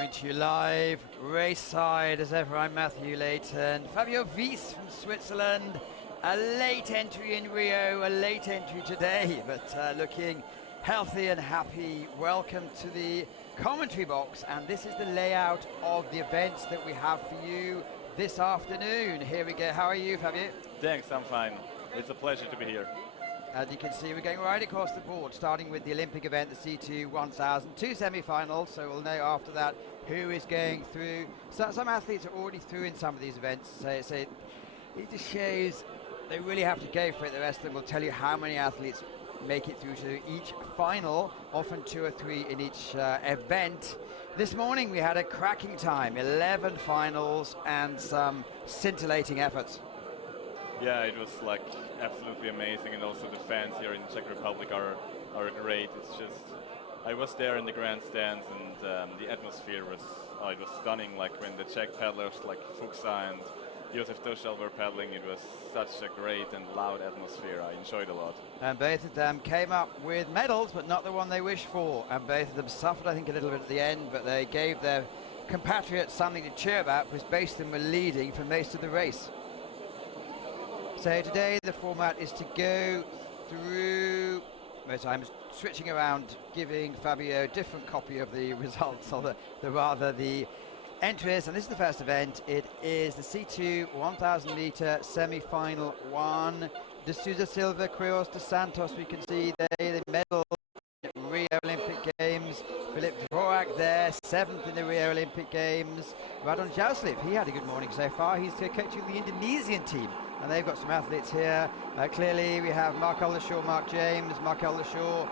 Coming to you live, race side as ever, I'm Matthew Leighton. Fabio Wies from Switzerland, a late entry in Rio, a late entry today, but looking healthy and happy. Welcome to the commentary box, and this is the layout of the events that we have for you this afternoon. Here we go. How are you, Fabio? Thanks, I'm fine. It's a pleasure to be here. As you can see, we're going right across the board, starting with the Olympic event, the C2 1000, two semi-finals, so we'll know after that who is going through. Some athletes are already through in some of these events, so it just shows they really have to go for it. The rest of them will tell you how many athletes make it through to each final, often 2 or 3 in each event. This morning we had a cracking time, 11 finals and some scintillating efforts. Yeah, it was like absolutely amazing, and also the fans here in Czech Republic are great. It's just, I was there in the grandstands, and the atmosphere was it was stunning. Like when the Czech paddlers like Fuchsa and Josef Tošel were paddling, it was such a great and loud atmosphere. I enjoyed a lot. And both of them came up with medals, but not the one they wished for. And both of them suffered, I think, a little bit at the end, but they gave their compatriots something to cheer about, because both of them were leading for most of the race. So today the format is to go through, I'm switching around, giving Fabio a different copy of the results, or the entries, and this is the first event. It is the C2 1000 meter semi-final 1. De Souza Silva, Quiros, De Santos, we can see the medal at Rio Olympic Games. Filip Dvorak there, 7th in the Rio Olympic Games. Radon Jauslev, he had a good morning so far. He's coaching the Indonesian team, and they've got some athletes here. Clearly we have Mark Aldershaw, Mark James. Mark Aldershaw,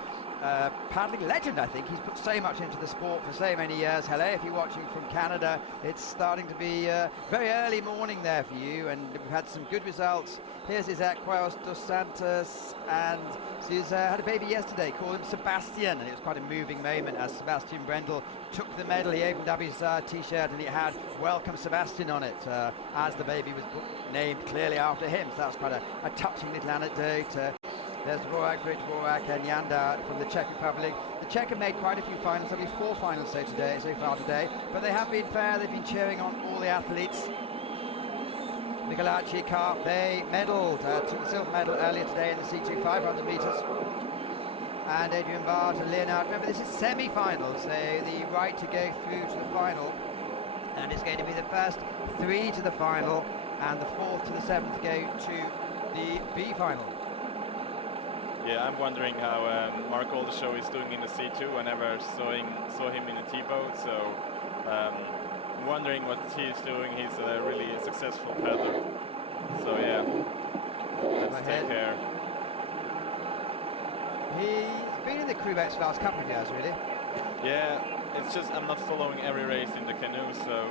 paddling legend, I think. He's put so much into the sport for so many years. Hello, if you're watching from Canada, it's starting to be a very early morning there for you, and we've had some good results. Here's Isaac Quiros dos Santos, and he's had a baby yesterday, called him Sebastian, and it was quite a moving moment as Sebastian Brendel took the medal. He opened up his t-shirt and it had "Welcome Sebastian" on it, as the baby was named clearly after him. So that's quite a touching little anecdote. There's Dvorak, Dvorak and Janda from the Czech Republic. The Czech have made quite a few finals. There'll be 4 finals so far today, but they have been fair. They've been cheering on all the athletes. Michelacci, Karp, they medalled, took the silver medal earlier today in the C2 500 metres. And Adrian Bart and Leonard. Remember, this is semi-finals, so the right to go through to the final. And it's going to be the first 3 to the final, and the 4th to the 7th go to the B final. Yeah, I'm wondering how Mark Aldershaw is doing in the C2. I never saw him in a T-boat, so I'm wondering what he's doing. He's a really successful paddler. So yeah, let's take care. He's been in the crew boats for the last couple of years, really. Yeah, it's just I'm not following every race in the Canoe, so,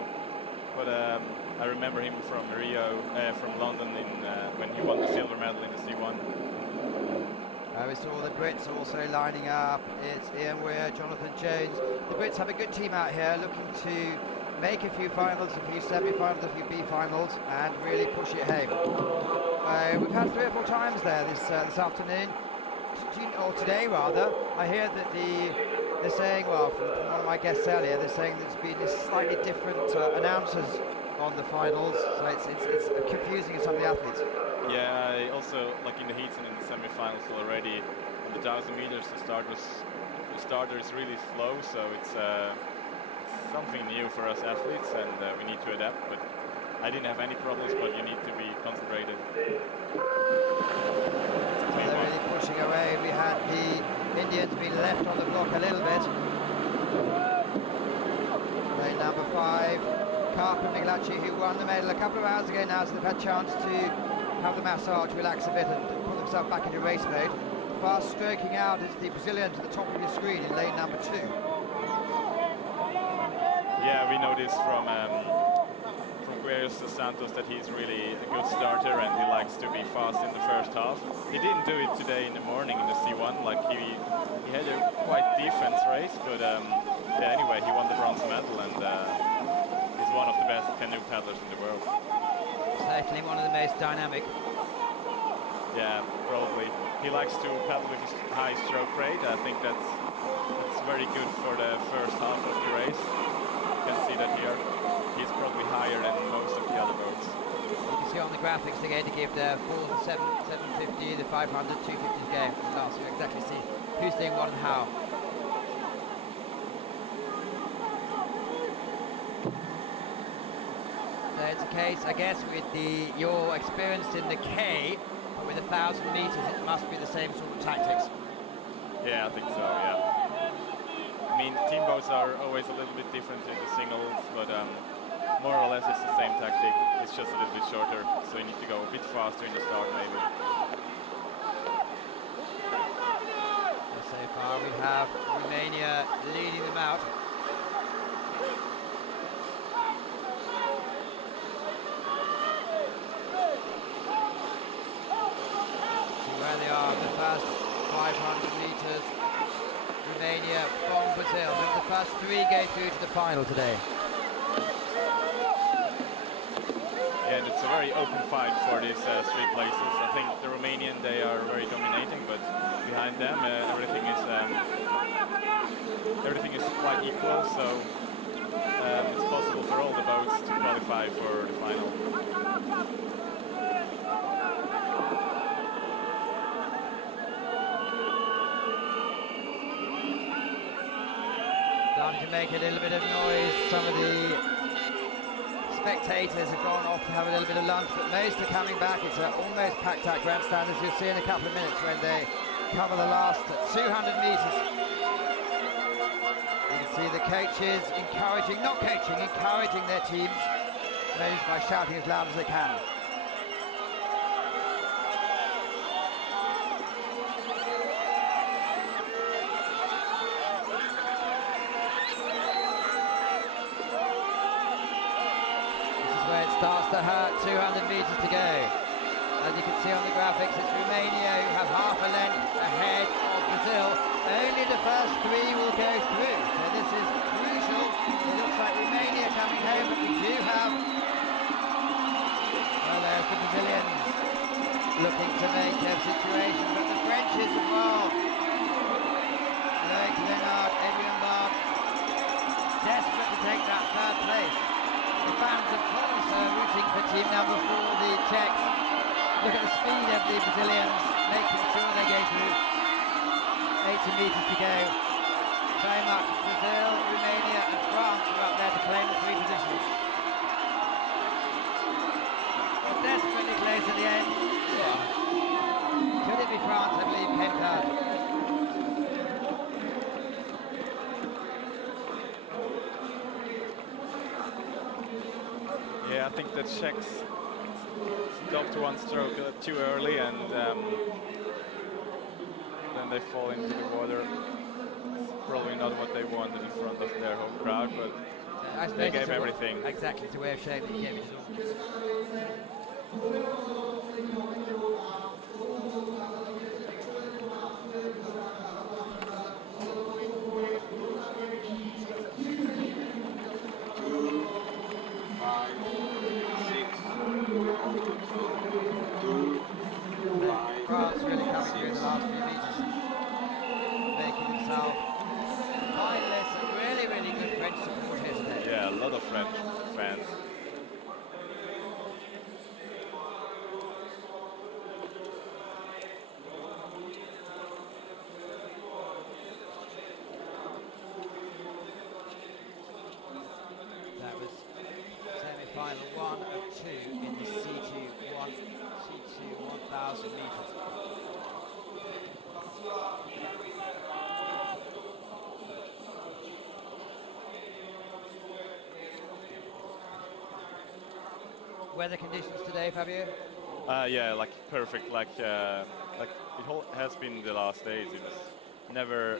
but I remember him from Rio, from London, when he won the silver medal in the C1. We saw the Brits also lining up. It's Ian Weir, Jonathan Jones. The Brits have a good team out here, looking to make a few finals, a few semi-finals, a few B-finals, and really push it home. We've had 3 or 4 times there this afternoon, or today rather. I hear that they're saying, well, from one of my guests earlier, they're saying there's been slightly different announcers on the finals, so it's confusing in some of the athletes. Yeah, I also, like in the heats and in the semi-finals already, on the 1000 meters, the starter is really slow, so it's something new for us athletes, and we need to adapt. But I didn't have any problems, but you need to be concentrated. They're really pushing away. We had the Indians being left on the block a little bit. Lane number 5, Karp and Michelacci, who won the medal a couple of hours ago now, so they've had a chance to have the massage, relax a bit, and put themselves back into race mode. Fast stroking out is the Brazilian to the top of your screen in lane number 2. Yeah, we know this from Quiros dos Santos, that he's really a good starter and he likes to be fast in the first half. He didn't do it today in the morning in the C1, like he had a quite defense race, but yeah, anyway, he won the bronze medal, and he's one of the best canoe paddlers in the world. Certainly one of the most dynamic. Yeah, probably. He likes to paddle with his high stroke rate. I think that's very good for the first half of the race. can see that here. He's probably higher than most of the other boats. You can see on the graphics they're going to give the 750, the 500, 250 game. So you exactly see who's doing what and how. So it's a case, I guess, with your experience in the K, but with 1,000 meters, it must be the same sort of tactics. Yeah, I think so, yeah. I mean, team boats are always a little bit different in the singles, but more or less it's the same tactic. It's just a little bit shorter, so you need to go a bit faster in the start, maybe. So far we have Romania leading them out. Where they are, the first 500 meters, Romania from Brazil. The first three go through to the final today. Yeah, and it's a very open fight for these three places. I think the Romanian, they are very dominating, but behind them everything is quite equal, so it's possible for all the boats to qualify for the final. Starting to make a little bit of noise. Some of the spectators have gone off to have a little bit of lunch, but most are coming back. It's an almost packed out grandstand, as you'll see in a couple of minutes when they cover the last 200 meters. You can see the coaches encouraging their teams, managed by shouting as loud as they can. Starts to hurt, 200 meters to go. As you can see on the graphics, it's Romania who have half a length ahead of Brazil. Only the first three will go through, so this is crucial. It looks like Romania coming home, but we do have... Well, there's the Brazilians looking to make a situation, but the French as well. Loic Leonard, Adrian Barbe, desperate to take that third place. The fans, of course, are rooting for team number 4, the Czechs. Look at the speed of the Brazilians, making sure they go through. 80 meters to go. Very much Brazil, Romania and France are up there to claim the 3 positions. Well, desperately close at the end. Yeah. Could it be France, I believe, came third. Yeah, I think the Czechs stopped one stroke too early, and then they fall into the water. It's probably not what they wanted in front of their home crowd, but they gave everything. Exactly, it's a way of showing that you gave it all. France really coming through in the last few meters, making himself finalist, and really, really good French support here today. Yeah, a lot of French fans. That was semi-final 1 of 2 in the C2 1,000 meters. Weather conditions today, Fabio? Yeah, like perfect. Like it has been the last days. It was never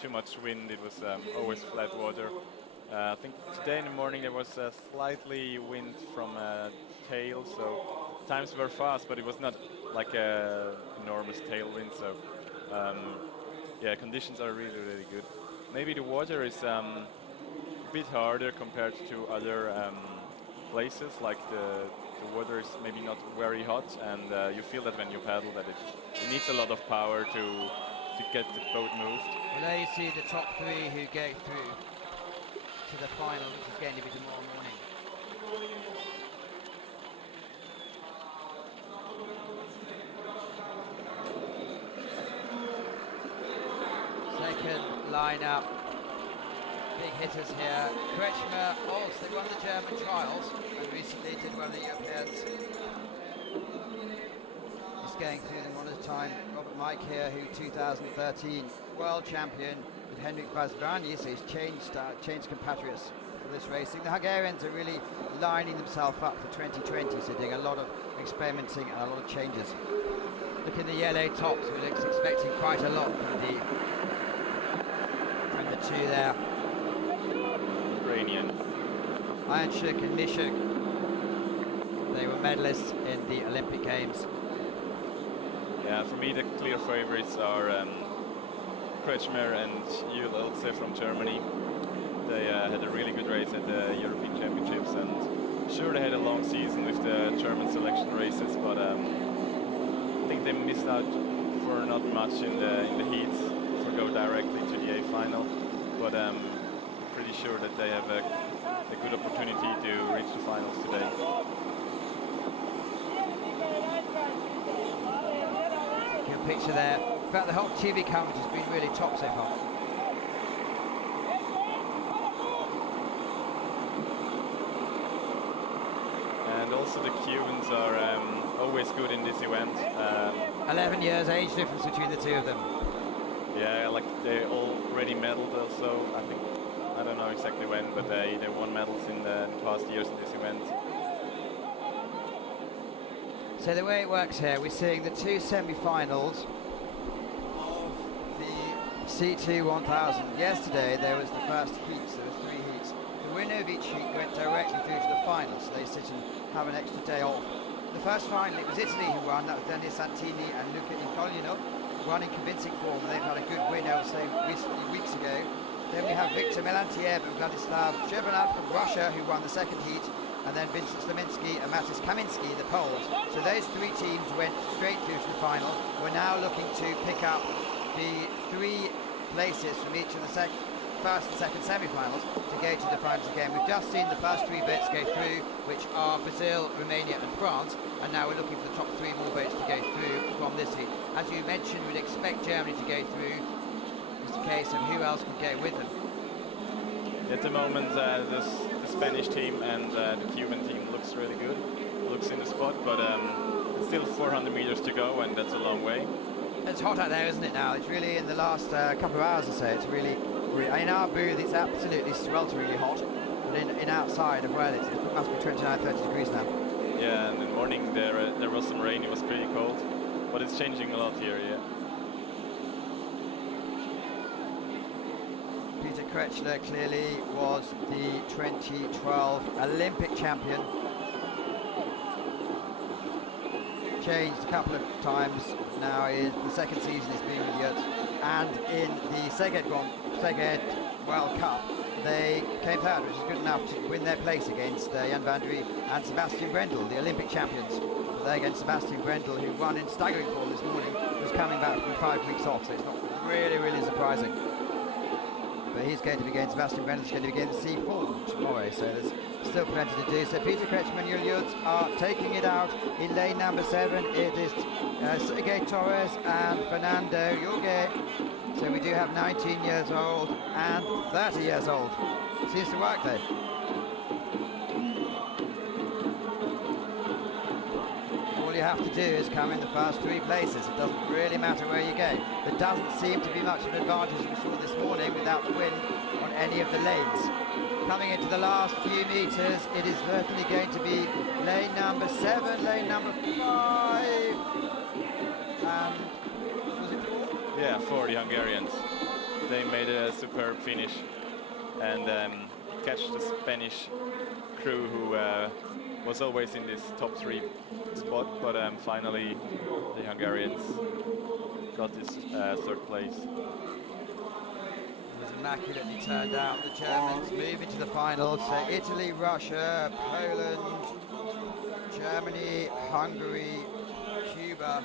too much wind. It was always flat water. I think today in the morning there was a slightly wind from tail, so times were fast, but it was not like a enormous tailwind. So yeah, conditions are really, really good. Maybe the water is a bit harder compared to other places. Like the water is maybe not very hot, and you feel that when you paddle that it needs a lot of power to get the boat moved. Well, there you see the top 3 who go through to the final, which is going to be tomorrow morning. Second lineup, big hitters here. Kretschmer, also they won the German trials and recently did one of the Europeans. Just going through them one at a time. Robert Mike here, who 2013 world champion with Henrik Vazbrani, so he's changed compatriots for this racing. The Hungarians are really lining themselves up for 2020, so doing a lot of experimenting and a lot of changes. Look at the yellow tops, we're expecting quite a lot from the two there. Ukrainian. Ironshuk and Mishuk. They were medalists in the Olympic Games. Yeah, for me the clear favorites are Kretschmer and Jules Elze from Germany. They had a really good race at the European Championships, and sure they had a long season with the German selection races, but I think they missed out for not much in the heats for go directly to the A final. But I'm pretty sure that they have a good opportunity to reach the finals today. Good picture there. In fact, the whole TV coverage has been really top so far. And also the Cubans are always good in this event. 11 years age difference between the two of them. Yeah, like they already medaled also, I think, I don't know exactly when, but they won medals in the past years in this event. So the way it works here, we're seeing the two semi-finals of the C2 1000. Yesterday there was the first heats, there were 3 heats. The winner of each heat went directly through to the final, so they sit and have an extra day off. The first final, it was Italy who won, that was Daniele Santini and Luca Incoglino. One in convincing form, and they've had a good win also recently, weeks ago. Then we have Viktor Melantiev and Vladislav Shevchenko from Russia, who won the second heat, and then Vincent Slaminsky and Matis Kaminsky, the Poles. So those 3 teams went straight through to the final. We're now looking to pick up the 3 places from each of the first and second semi-finals to go to the finals again. We've just seen the first 3 boats go through, which are Brazil, Romania and France, and now we're looking for the top 3 more boats to go through from this heat. As you mentioned, we'd expect Germany to go through. It's a case of who else can go with them. At the moment, the Spanish team and the Cuban team looks really good, looks in the spot, but it's still 400 meters to go, and that's a long way. It's hot out there, isn't it, now? It's really, in the last couple of hours or so, it's really in our booth, it's absolutely swelteringly hot, but in outside of where it must be 29, 30 degrees now. Yeah, and in the morning there was some rain, it was pretty cold, but it's changing a lot here, yeah. Peter Kretschmer clearly was the 2012 Olympic champion. Changed a couple of times now in the second season he's been with Yurt, and in the Szeged World Cup they came third, which is good enough to win their place against Jan van der and Sebastian Brendel, the Olympic champions. So they're against Sebastian Brendel, who won in staggering form this morning, was coming back from 5 weeks off, so it's not really surprising. But he's going to be against Sebastian Brendel, is going to be against C4 tomorrow, so there's still plenty to do. So Peter Kretschmer and Jules Elze are taking it out in lane number 7. It is Sergei Torres and Fernando Jorge. So we do have 19 years old and 30 years old. Seems to work though. All you have to do is come in the first 3 places. It doesn't really matter where you go. There doesn't seem to be much of an advantage we saw this morning without the wind on any of the lanes. Coming into the last few meters, it is certainly going to be lane number 7, lane number 5, and was it 4? Yeah, 4, the Hungarians. They made a superb finish and catch the Spanish crew who was always in this top 3 spot, but finally the Hungarians got this 3rd place. It was immaculately turned out. The Germans move into the finals. So Italy, Russia, Poland, Germany, Hungary, Cuba,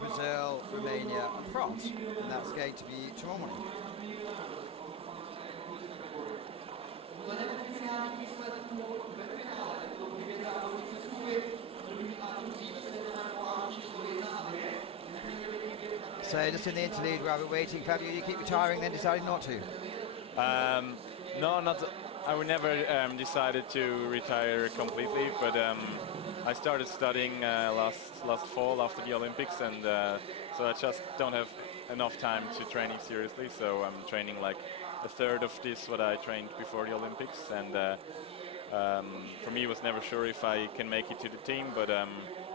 Brazil, Romania and France. And that's going to be tomorrow morning. So just in the interlude while we're waiting, Fabio, you keep retiring, then decided not to? No, not. I would never decided to retire completely, but I started studying last fall after the Olympics, and so I just don't have enough time to training seriously. So I'm training like a third of this what I trained before the Olympics, and for me, it was never sure if I can make it to the team, but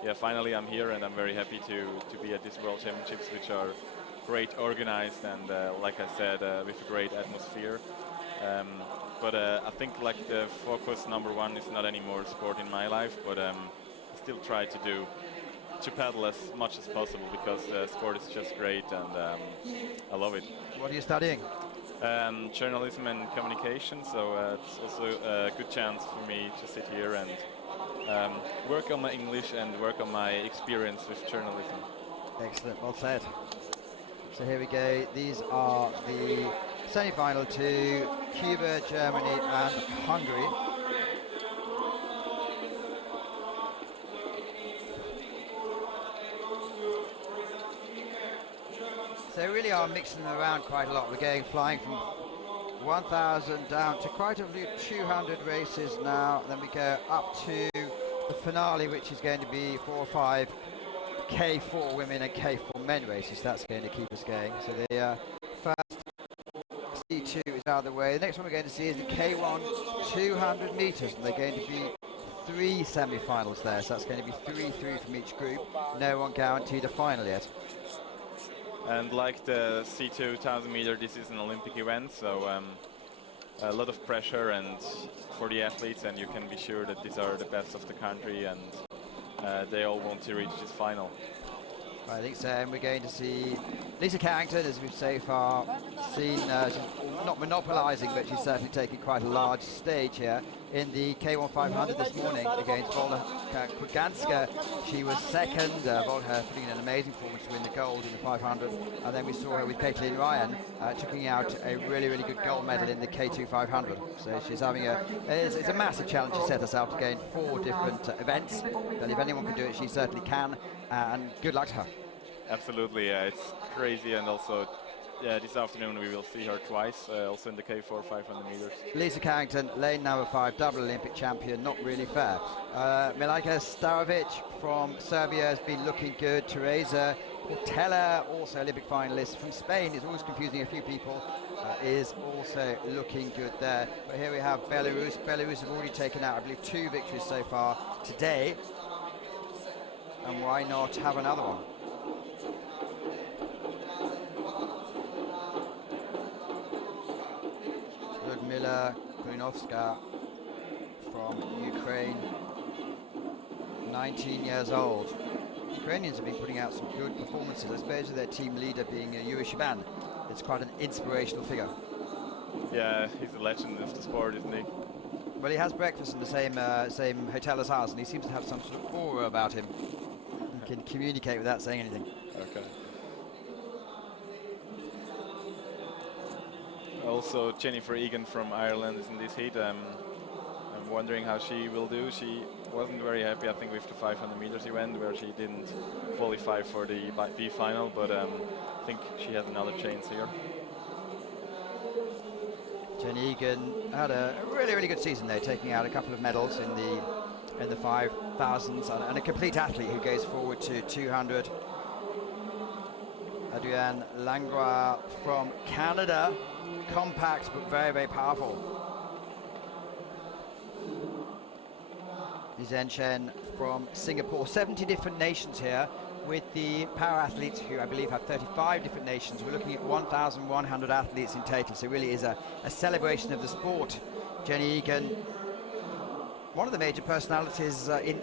yeah, finally I'm here, and I'm very happy to be at these World Championships, which are great organized and, like I said, with a great atmosphere. But I think like the focus number one is not anymore sport in my life, but I still try to paddle as much as possible because sport is just great, and I love it. What are you studying? Journalism and communication, so it's also a good chance for me to sit here and work on my English and work on my experience with journalism. Excellent, well said. So here we go, these are the semi-final to Cuba, Germany and Hungary. So they really are mixing them around quite a lot. We're going flying from 1,000 down to quite a few 200 races now. Then we go up to the finale, which is going to be 4 or 5 K4 women and K4 men races. That's going to keep us going. So the first C2 is out of the way. The next one we're going to see is the K1 200 meters, and they're going to be 3 semi-finals there. So that's going to be 3 through from each group. No one guaranteed a final yet. And like the C2 1,000 meter, this is an Olympic event, so a lot of pressure and for the athletes, and you can be sure that these are the best of the country, and they all want to reach this final. I think so, and we're going to see Lisa Carrington, as we've so far seen, she's not monopolising, but she's certainly taking quite a large stage here. In the K1 500 this morning against Volha Kuganska, she was second. Volha putting in an amazing performance to win the gold in the 500, and then we saw her with Caitlin Ryan taking out a really, really good gold medal in the K2 500. So she's having it's a massive challenge to set herself to gain 4 different events, but if anyone can do it, she certainly can, and good luck to her. Absolutely, yeah, it's crazy, and also this afternoon we will see her twice, also in the K4 500 meters. Lisa Carrington, lane number 5, double Olympic champion, not really fair. Milajka Starovic from Serbia has been looking good. Teresa Portela, also Olympic finalist from Spain, is always confusing a few people, is also looking good there. But here we have Belarus. Belarus have already taken out, I believe, 2 victories so far today. And why not have another one? Ludmila Kulinovska from Ukraine, 19 years old. Ukrainians have been putting out some good performances. I suppose with their team leader being Yuri Shiban, it's quite an inspirational figure. Yeah, he's a legend of the sport, isn't he? Well, he has breakfast in the same hotel as ours, and he seems to have some sort of aura about him. He can communicate without saying anything. Okay. Also, Jennifer Egan from Ireland is in this heat. I'm wondering how she will do. She wasn't very happy, I think, with the 500 meters event, where she didn't qualify for the B final, but I think she has another chance here. Jenny Egan had a really, really good season though, taking out a couple of medals in the 5,000s, and a complete athlete who goes forward to 200. Adrienne Langlois from Canada, compact but very, very powerful. Zhen Chen from Singapore. 70 different nations here with the para athletes, who I believe have 35 different nations. We're looking at 1,100 athletes in total, so it really is a celebration of the sport. Jenny Egan, one of the major personalities in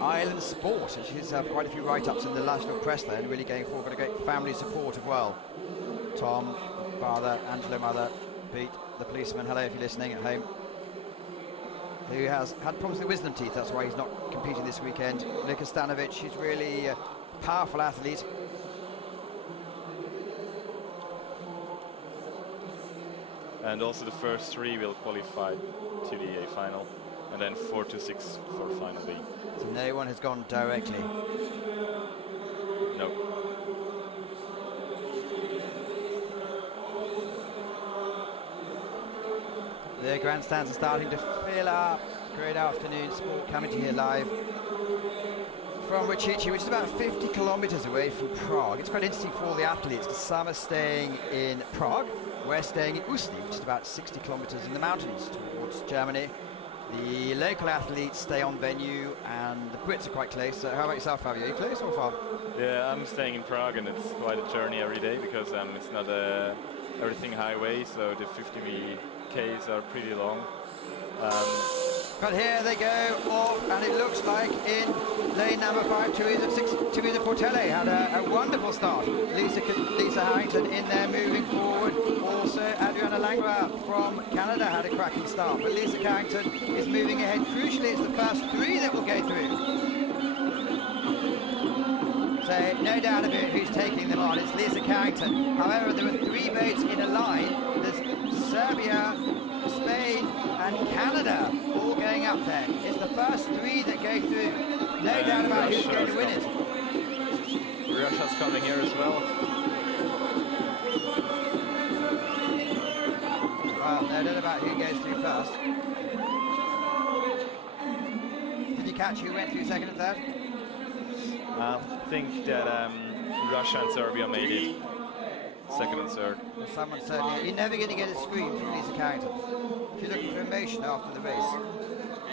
Ireland sport, and she's had quite a few write-ups in the national press there, and really going forward. Got a great family support as well. Tom, father, Angela, mother, Pete, the policeman, hello if you're listening at home, who has had problems with wisdom teeth, that's why he's not competing this weekend. Luka Stanovic, she's really a powerful athlete. And also the first 3 will qualify to the A final, and then 4 to 6 for final B. So no one has gone directly. No. The grandstands are starting to fill up. Great afternoon sport coming to you live from Racice, which is about 50 kilometers away from Prague. It's quite interesting for all the athletes because some are staying in Prague. We're staying in Ústí, which is about 60 kilometers in the mountains towards Germany. The local athletes stay on venue, and the Brits are quite close. So how about yourself, Fabio? Are you close or far? Yeah, I'm staying in Prague, and it's quite a journey every day because it's not everything highway, so the 50 Ks are pretty long. But here they go off, and it looks like in lane number 5, Teresa Portelli had a wonderful start. Lisa Harrington in there moving forward. Also, Adriana Langlois from Canada had a cracking start, but Lisa Harrington is moving ahead. Crucially, it's the first 3 that will go through. So no doubt about who's taking them on. It's Lisa Carrington. However, there are 3 boats in a line. There's Serbia, Spain, and Canada all going up there. It's the first 3 that go through. No doubt about who's going to win it. Russia's coming here as well. Well, no doubt about who goes through first. Did you catch who went through second and third? I think that Russia and Serbia made it second and third. Well, someone certainly. You're never going to get a scream from Lisa Carrington. If you're looking for emotion after the race,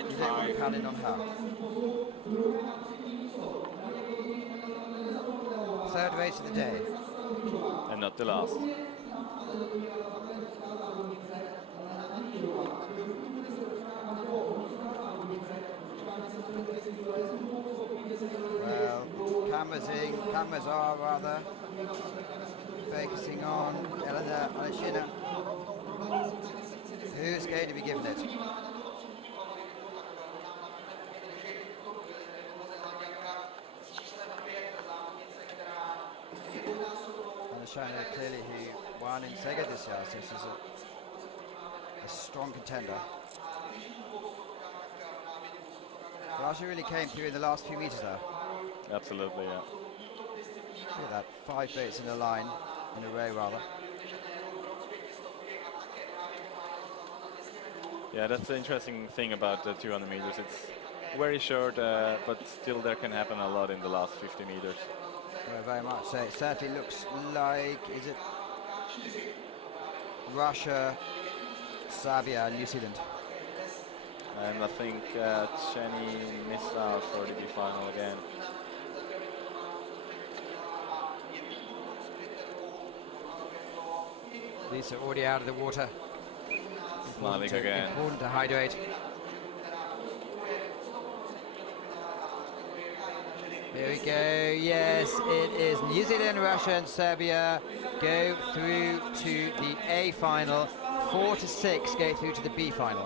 you don't want to pan in on her. Third race of the day. And not the last. Well, cameras are rather focusing on Elena Aleshina. Who's going to be given it? Aleshina clearly who won in Sega this year, so this is a strong contender. Russia really came through in the last few meters there. Absolutely, yeah. Look at that, 5 boats in a line, in a row rather. Yeah, that's the interesting thing about the 200 meters. It's very short, but still there can happen a lot in the last 50 meters. Yeah, very much so. It certainly looks like, is it Russia, Serbia, New Zealand? And I think Cheney missed out for the B-final again. Lisa already out of the water. Smiling again. Important to hydrate. Here we go. Yes, it is New Zealand, Russia, and Serbia go through to the A final. 4 to 6 go through to the B final.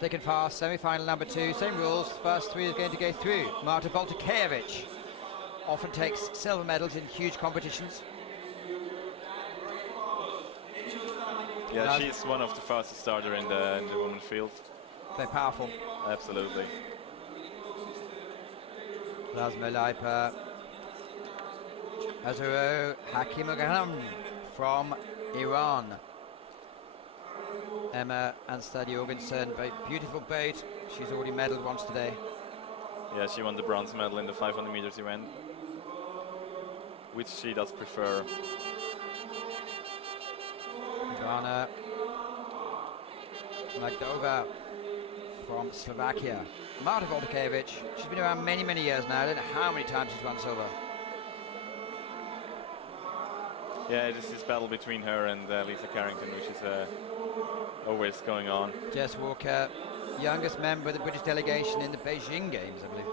Thick and fast, semi-final number 2, same rules. First 3 is going to go through. Marta Voltakevic often takes silver medals in huge competitions. Yeah, she's one of the fastest starters in the women's field. They're powerful. Absolutely. Plasma Leipa. Azaro Hakimoghanam from Iran. Emma Anstad Jorgensen, very beautiful boat. She's already medaled once today. Yeah, she won the bronze medal in the 500 meters event, which she does prefer. Ivana Magdova from Slovakia. Marta Voltakevic, she's been around many, many years now. I don't know how many times she's won silver. Yeah, it is this battle between her and Lisa Carrington, which is always going on. Jess Walker, youngest member of the British delegation in the Beijing Games, I believe.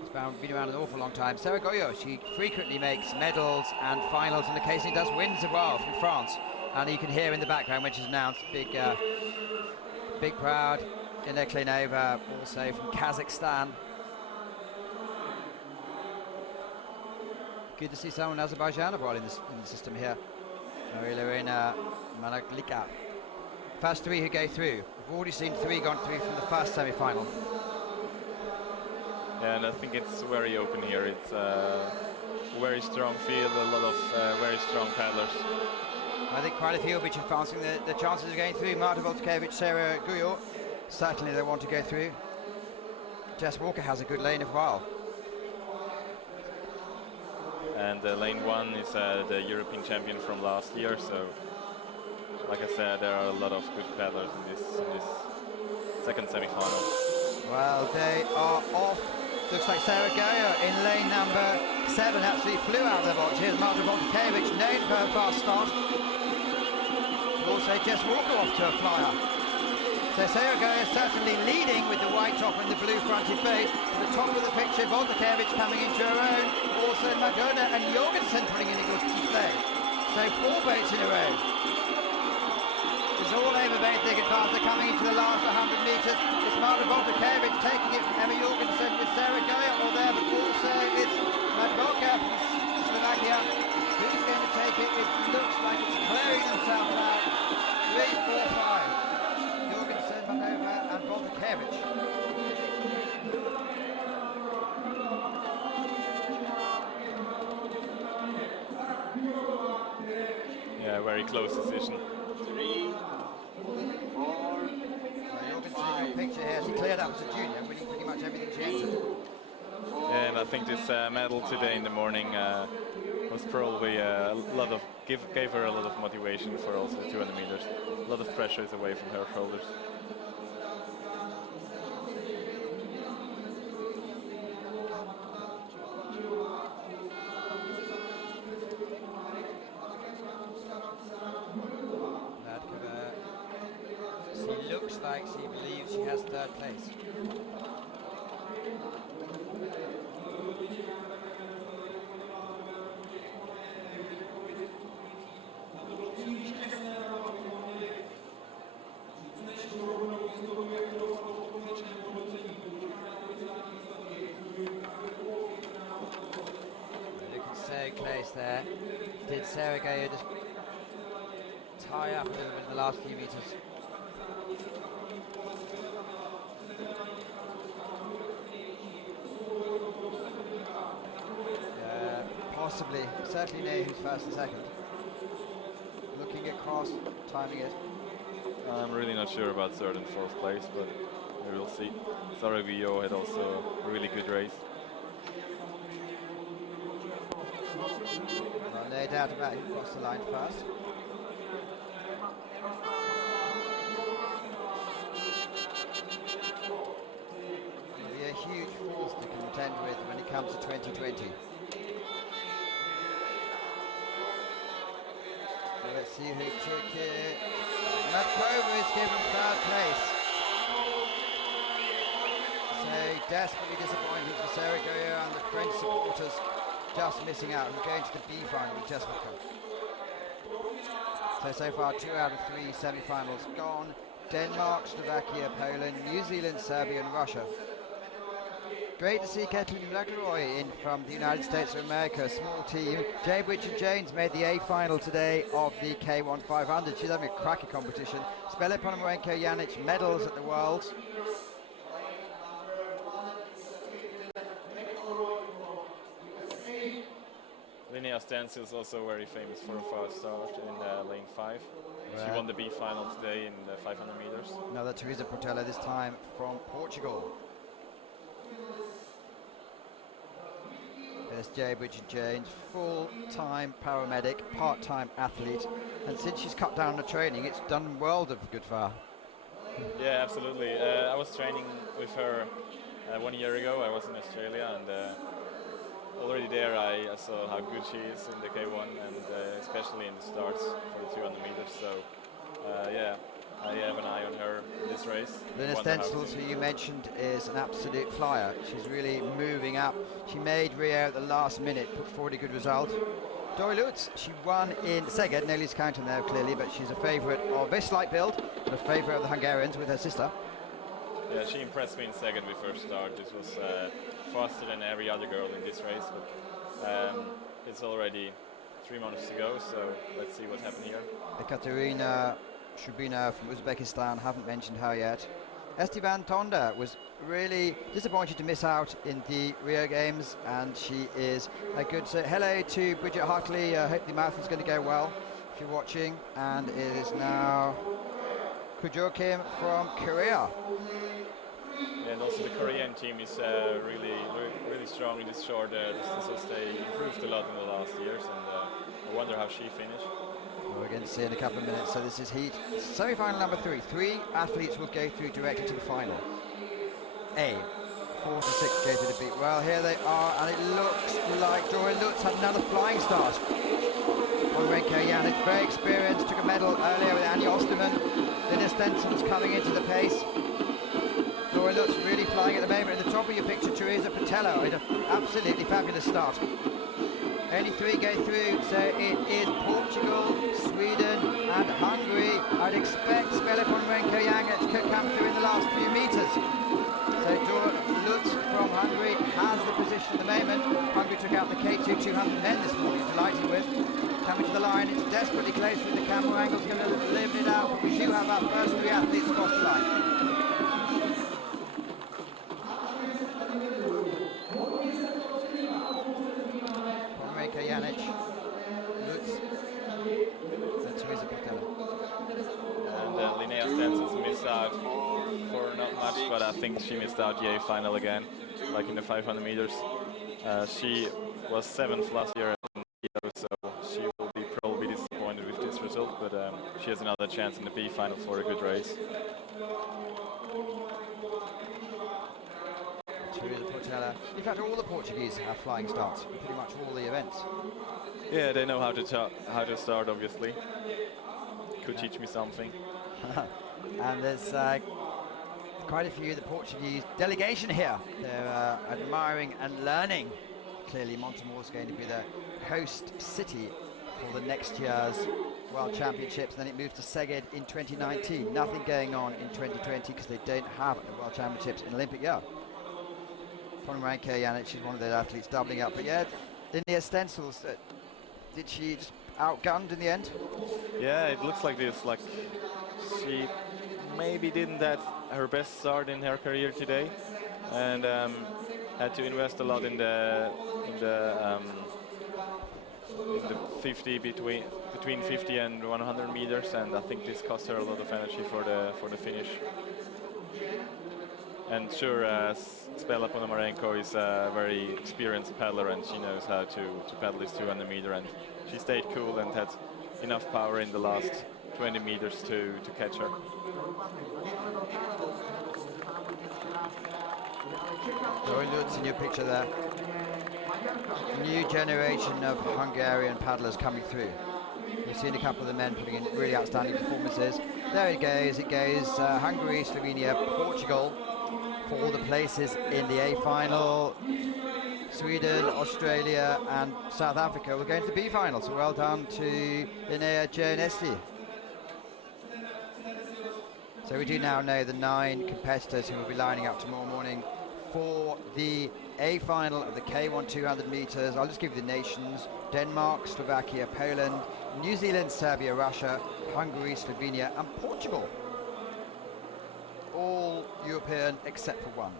She's been around an awful long time. Sarah Goyo, she frequently makes medals and finals, and occasionally does wins as well from France. And you can hear in the background when she's announced, big crowd. Ina Klinova, also from Kazakhstan. Good to see someone Azerbaijan abroad in the system here. Maria-Lorena Managlika. First 3 who go through. We've already seen 3 gone through from the first semi-final. Yeah, and I think it's very open here. It's very strong field, a lot of very strong paddlers. I think quite a few will be advancing. The chances of going through: Marta Voltkevich, Sarah Guyot, certainly they want to go through. Jess Walker has a good lane as well. And lane 1 is the European champion from last year, so like I said, there are a lot of good paddlers in this second semi-final. Well, they are off. Looks like Sarah Guyot in lane number 7 absolutely flew out of the box. Here's Marta Voltkevich, known for her fast start. Also Jess Walker off to a flyer. So Sarah Guyot certainly leading with the white top and the blue fronted base. At the top of the picture, Voltkevich coming into her own. Also Magona and Jorgensen putting in a good display. So 4 boats in a row. It's all over very thick and fast. They're coming into the last 100 metres. It's Marta Voltkevich taking it from Emma Jorgensen with Sarah Guyot all there, but also it's Magona from Slovakia. Who's going to take it? It looks like it's clearing themselves out. 3, 4, 5. Jorgensen, Magona and Voltkevich. Yeah, very close decision. 3, 4, Jorgensen in your picture here. She cleared up as a junior, winning pretty much everything she entered. Yeah, and I think this medal today in the morning was probably a lot of gave her a lot of motivation for also the 200 meters. A lot of pressure is away from her shoulders. She looks like she believes she has 3rd place. Looking so close there. Did Sarah Guyot just tie up a little bit in the last few metres? Possibly, certainly know who's 1st and 2nd. Looking across, timing it. I'm really not sure about 3rd and 4th place, but we will see. Sarah Guyot had also a really good race. Well, no doubt about who crossed the line first. It'll be a huge force to contend with when it comes to 2020. Let's see who took it. Matkova is given 3rd place. So desperately disappointing for Sarah Guyot and the French supporters just missing out and going to the B final with Jess Walker. So far 2 out of 3 semi-finals gone. Denmark, Slovakia, Poland, New Zealand, Serbia and Russia. Great to see Kathleen McElroy in from the United States of America, a small team. Jade Richard-James made the A final today of the K1 500. She's having a cracky competition. Spele Ponomarenko Janic medals at the Worlds. Linnea Stenzel is also very famous for a fast start in lane 5. Right. She won the B final today in the 500 meters. Another Teresa Portela, this time from Portugal. There's Jade Richard-James, full-time paramedic, part-time athlete, and since she's cut down on the training, it's done a world of good for her. Yeah, absolutely. I was training with her 1 year ago. I was in Australia, and already there I saw how good she is in the K1, and especially in the starts for the 200 meters. So, yeah, I have an eye on her in this race. Linnea Stenzel, who you mentioned, is an absolute flyer. She's really moving up. She made Rio at the last minute, put forward a good result. Dori Lutz, she won in Szeged, no least counting there clearly, but she's a favourite of this light build, and a favourite of the Hungarians with her sister. Yeah, she impressed me in Szeged with her start. This was faster than every other girl in this race, but it's already 3 months to go, so let's see what happens here. Ekaterina Shubina from Uzbekistan, haven't mentioned her yet. Esteban Tonda was really disappointed to miss out in the Rio Games, and she is a good. So hello to Bridget Hartley. Hope the marathon's going to go well if you're watching. And it is now Kujo Kim from Korea. And also the Korean team is really strong in this short distances. They improved a lot in the last years, and I wonder how she finished. Well, we're going to see in a couple of minutes. So this is heat semi-final number 3. 3 athletes will go through directly to the final. 4 to 6 go to the beat. Well, here they are, and it looks like Dora Lutz had another flying start. Renko Janich, very experienced, took a medal earlier with Annie Osterman. Linda Stenson's coming into the pace. Dora Lutz really flying at the moment. At the top of your picture, Teresa Patello, with an absolutely fabulous start. Only 3 go through, so it is Portugal, Sweden and Hungary. I'd expect Svelopon Renko Janich could come through in the last few metres. So Dora Lutz from Hungary has the position at the moment. Hungary took out the K2 200 men this morning, delighted with. Coming to the line, it's desperately close with the camera angle's going to live it out, but we do have our first 3 athletes across the line. Renko Janich, Lutz, and Teresa Patello. And Linnea Stenson's missed out for not much, but I think she missed out the A final again, like in the 500 meters. She was 7th last year in Rio, so she will be probably disappointed with this result, but she has another chance in the B final for a good race. Teresa Patello. In fact, all the Portuguese have flying starts in pretty much all the events. Yeah, they know how to start, obviously. Could teach me something. And there's quite a few of the Portuguese delegation here. They're admiring and learning. Clearly, Montemor's going to be the host city for the next year's World Championships. Then it moved to Szeged in 2019. Nothing going on in 2020 because they don't have a World Championships in Olympic year. Renko Janich, she's one of those athletes doubling up. But yeah, Linnea Stensels, did she just outgunned in the end? Yeah, it looks like this. Like she maybe didn't have her best start in her career today, and had to invest a lot in the 50 between 50 and 100 meters, and I think this cost her a lot of energy for the finish. And sure, Spela Ponomarenko is a very experienced paddler, and she knows how to paddle this 200 meter, and she stayed cool and had enough power in the last 20 meters to catch her. Dora Lutz in your picture there. New generation of Hungarian paddlers coming through. We've seen a couple of the men putting in really outstanding performances. There it goes. It goes Hungary, Slovenia, Portugal for all the places in the A final. Sweden, Australia and South Africa will go into the B final. So well done to Linnea Janich. So we do now know the 9 competitors who will be lining up tomorrow morning for the A final of the K1 200 meters. I'll just give you the nations: Denmark, Slovakia, Poland, New Zealand, Serbia, Russia, Hungary, Slovenia and Portugal. All European except for one.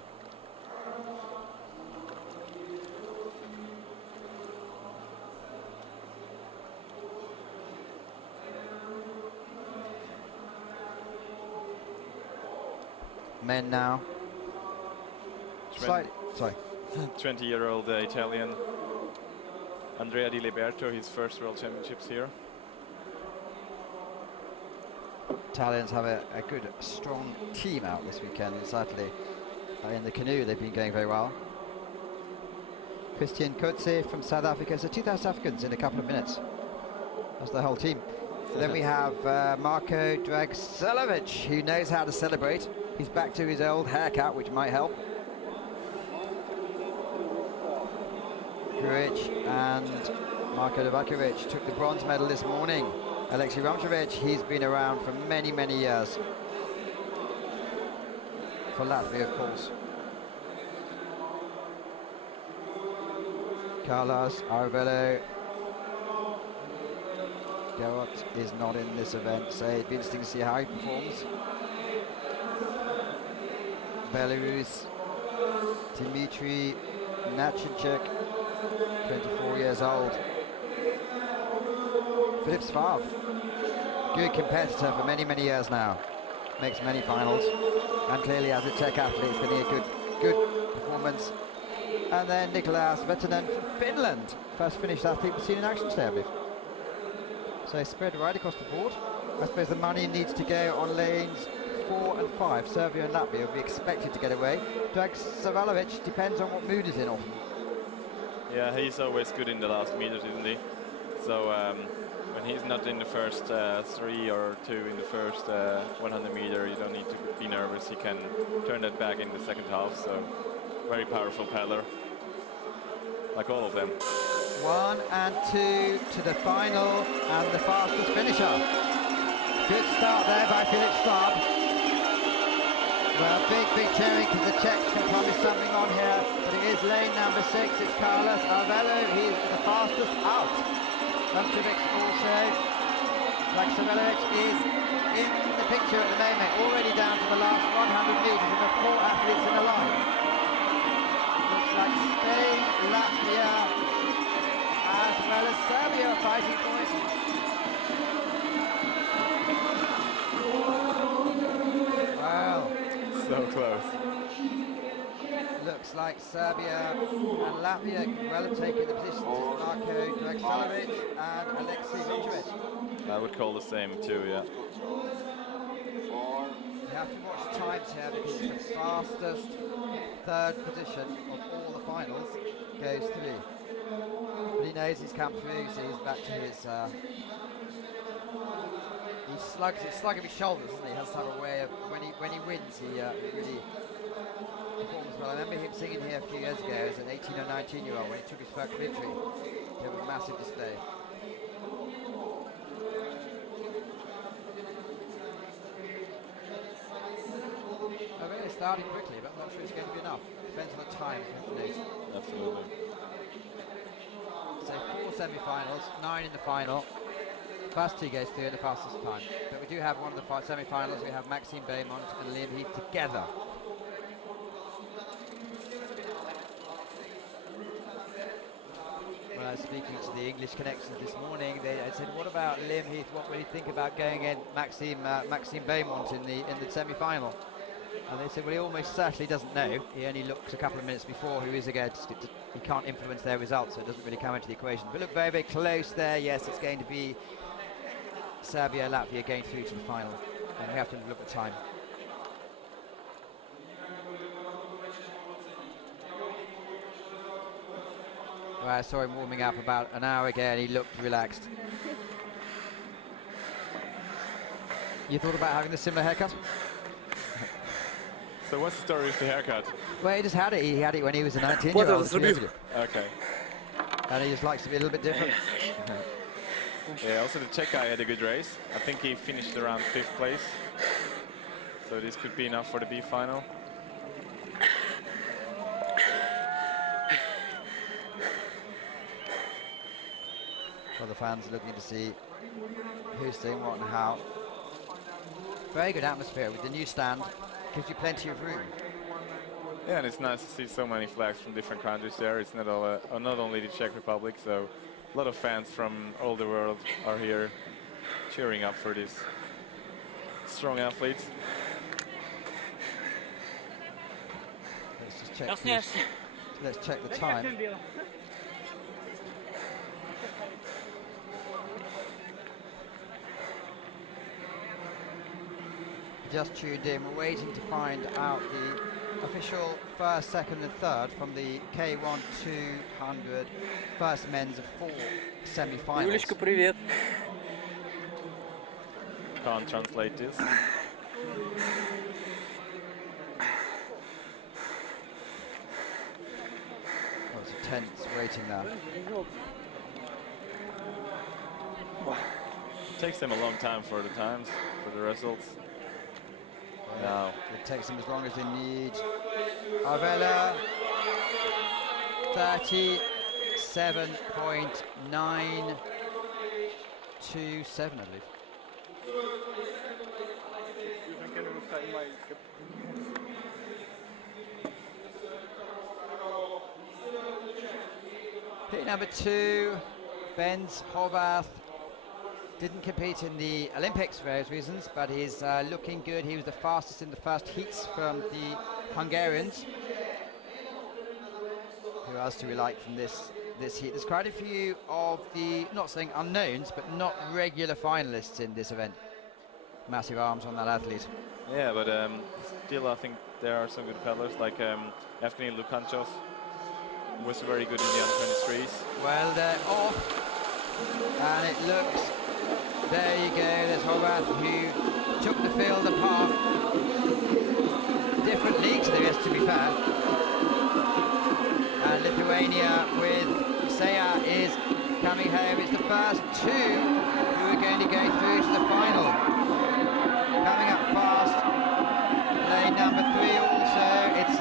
Men now. Sorry. 20-year-old Italian Andrea Di Liberto, his first World Championships here. Italians have a good, strong team out this weekend, certainly. In the canoe, they've been going very well. Christian Kotze from South Africa. So 2 South Africans in a couple of minutes. That's the whole team. So then we have Marko Dragselovic, who knows how to celebrate. He's back to his old haircut, which might help. Kuric and Marko Dragselovic took the bronze medal this morning. Alexei Romčević, he's been around for many, many years. For Latvia, of course. Carlos Arvelo. Gerot is not in this event, so it'd be interesting to see how he performs. Belarus Dmitry Nachinchuk, 24 years old. Philippe Favre, good competitor for many, many years now. Makes many finals, and clearly as a Czech athlete, it's going to be a good performance. And then Nikolaus Veterinen from Finland, first Finnish athlete we've seen in action today, I believe. So spread right across the board. I suppose the money needs to go on lanes 4 and 5. Serbia and Latvia will be expected to get away. Drag Savalovic depends on what mood he's in often. Yeah, he's always good in the last meters, isn't he? So when he's not in the first 3 or 2 in the first 100 meter, you don't need to be nervous. He can turn that back in the second half. So very powerful paddler, like all of them. 1 and 2 to the final, and the fastest finisher. Good start there by Philippe Favre. Well, big cheering because the Czechs can promise something on here, but it is lane number 6. It's Carlos Alvelo. He's the fastest out. Lumčević also. Savalovic is in the picture at the moment, already down to the last 100 meters, and the 4 athletes in the line. Looks like Spain, Latvia, as well as Serbia are fighting for it. Wow. So close. Looks like Serbia and Latvia can well have taken the positions of Marko Dragsalovic and Alexei Vincevic. I would call the same too, yeah. You have to watch times here because it's the fastest third position of all the finals goes through. But he knows he's come through, so he's back to his... He's slugging his shoulders, isn't he? He has to have a way of... When he wins, he really performs well. I remember him singing here a few years ago as an 18 or 19-year-old when he took his first victory. He had a massive display. Oh, really starting quickly, but I'm not sure it's going to be enough. Depends on the time. Absolutely. So 4 semi-finals, 9 in the final. First 2 goes through at the fastest time. But we do have one of the semi-finals. We have Maxime Beaumont and Liam Heath together. When I was speaking to the English connections this morning, I said, "What about Liam Heath? What will you think about going in Maxime Beaumont in the semi-final?" And they said, "Well, he almost certainly doesn't know. He only looked a couple of minutes before who is against. He can't influence their results, so it doesn't really come into the equation." But look, very, very close there. Yes, it's going to be Serbia, Latvia going through to the final, and we have to look at time. Well, I saw him warming up about an hour ago, and he looked relaxed. You thought about having a similar haircut? So what's the story with the haircut? Well, he just had it. He had it when he was a 19-year-old. Okay. And he just likes to be a little bit different. Yeah, also the Czech guy had a good race. I think he finished around 5th place. So this could be enough for the B final. Well, the fans are looking to see who's doing what and how. Very good atmosphere with the new stand. Gives you plenty of room. Yeah, and it's nice to see so many flags from different countries there. It's not only the Czech Republic, so a lot of fans from all the world are here cheering up for these strong athletes. Let's just check. Let's check the time. Just tuned in, we're waiting to find out the official first, second and third from the K1 200 first men's of 4 semi-finals. Юлечка, привет. Can't translate this. Lots of tense waiting there. Takes them a long time for the times, for the results. No. It takes them as long as they need. Arvela, 37.927, I believe. number 2, Benz Horvath, didn't compete in the Olympics for various reasons, but he's looking good. He was the fastest in the first heats from the Hungarians. Who else do we like from this heat? There's quite a few of the, not saying unknowns, but not regular finalists in this event. Massive arms on that athlete. Yeah, but still I think there are some good paddlers, like Evgeny Lukanchov was very good in the under-23s. Well, they're off, and it looks, there you go, there's Horvath, who took the field apart. Different leagues there is, to be fair. And Lithuania with Seya is coming home. It's the first 2 who are going to go through to the final. Coming up fast, lane number 3 also, it's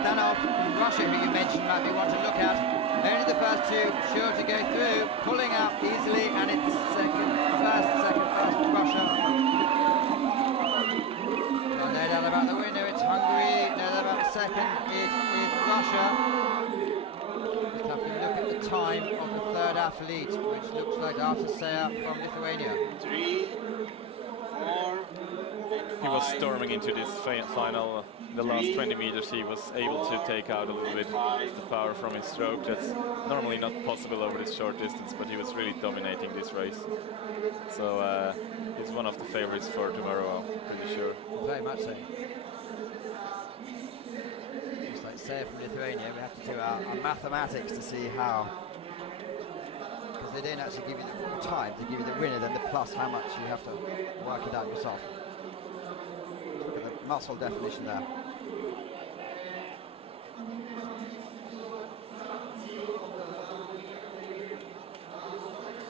Stanov from Russia, who you mentioned might be one to look at. Only the first 2 sure to go through, pulling up easily, and it's first, Russia. Well, no doubt about the winner, it's Hungary. No doubt about the second, it is Russia. Just have to look at the time of the 3rd athlete, which looks like Artur Seya from Lithuania. 3, 4, He was storming into this final. The last 20 meters he was able to take out a little bit of the power from his stroke. That's normally not possible over this short distance, but he was really dominating this race. So he's one of the favorites for tomorrow, I'm pretty sure. Very much so. Just like Seya from Lithuania, we have to do our mathematics to see how. Because they don't actually give you the time, they give you the winner, then the plus how much you have to work it out yourself. Look at the muscle definition there.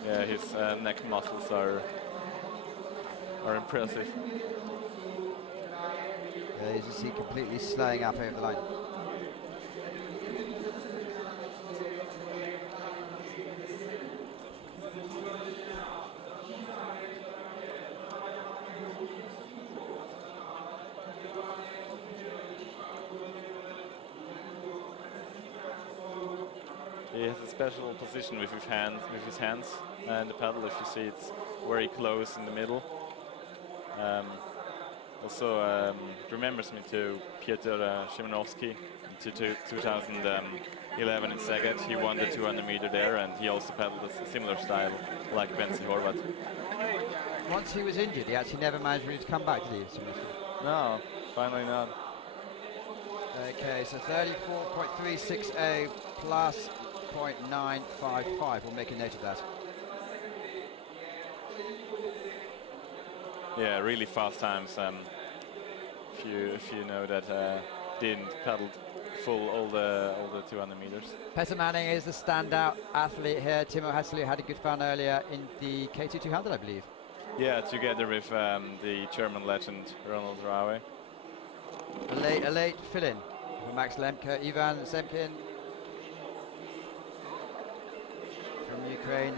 Yeah, his neck muscles are impressive. Yeah, you just see completely slowing up over the line. He has a special position with his hands, and the paddle, if you see, it's very close in the middle. Also remembers me to Piotr Szymanowski to 2011 in Szeged. He won the 200 meter there, and he also paddled a similar style like Benzi Horvath. Once he was injured, he actually never managed really to come back, did he? No, finally not. Okay, so 34.360 plus 0.955. We'll make a note of that. Yeah, really fast times. If you know that didn't paddle full all the 200 meters. Petter Manning is the standout athlete here. Timo Hasselu had a good fun earlier in the K2 200, I believe. Yeah, together with the German legend Ronald Raue. A late fill-in for Max Lemke, Ivan Semkin from Ukraine.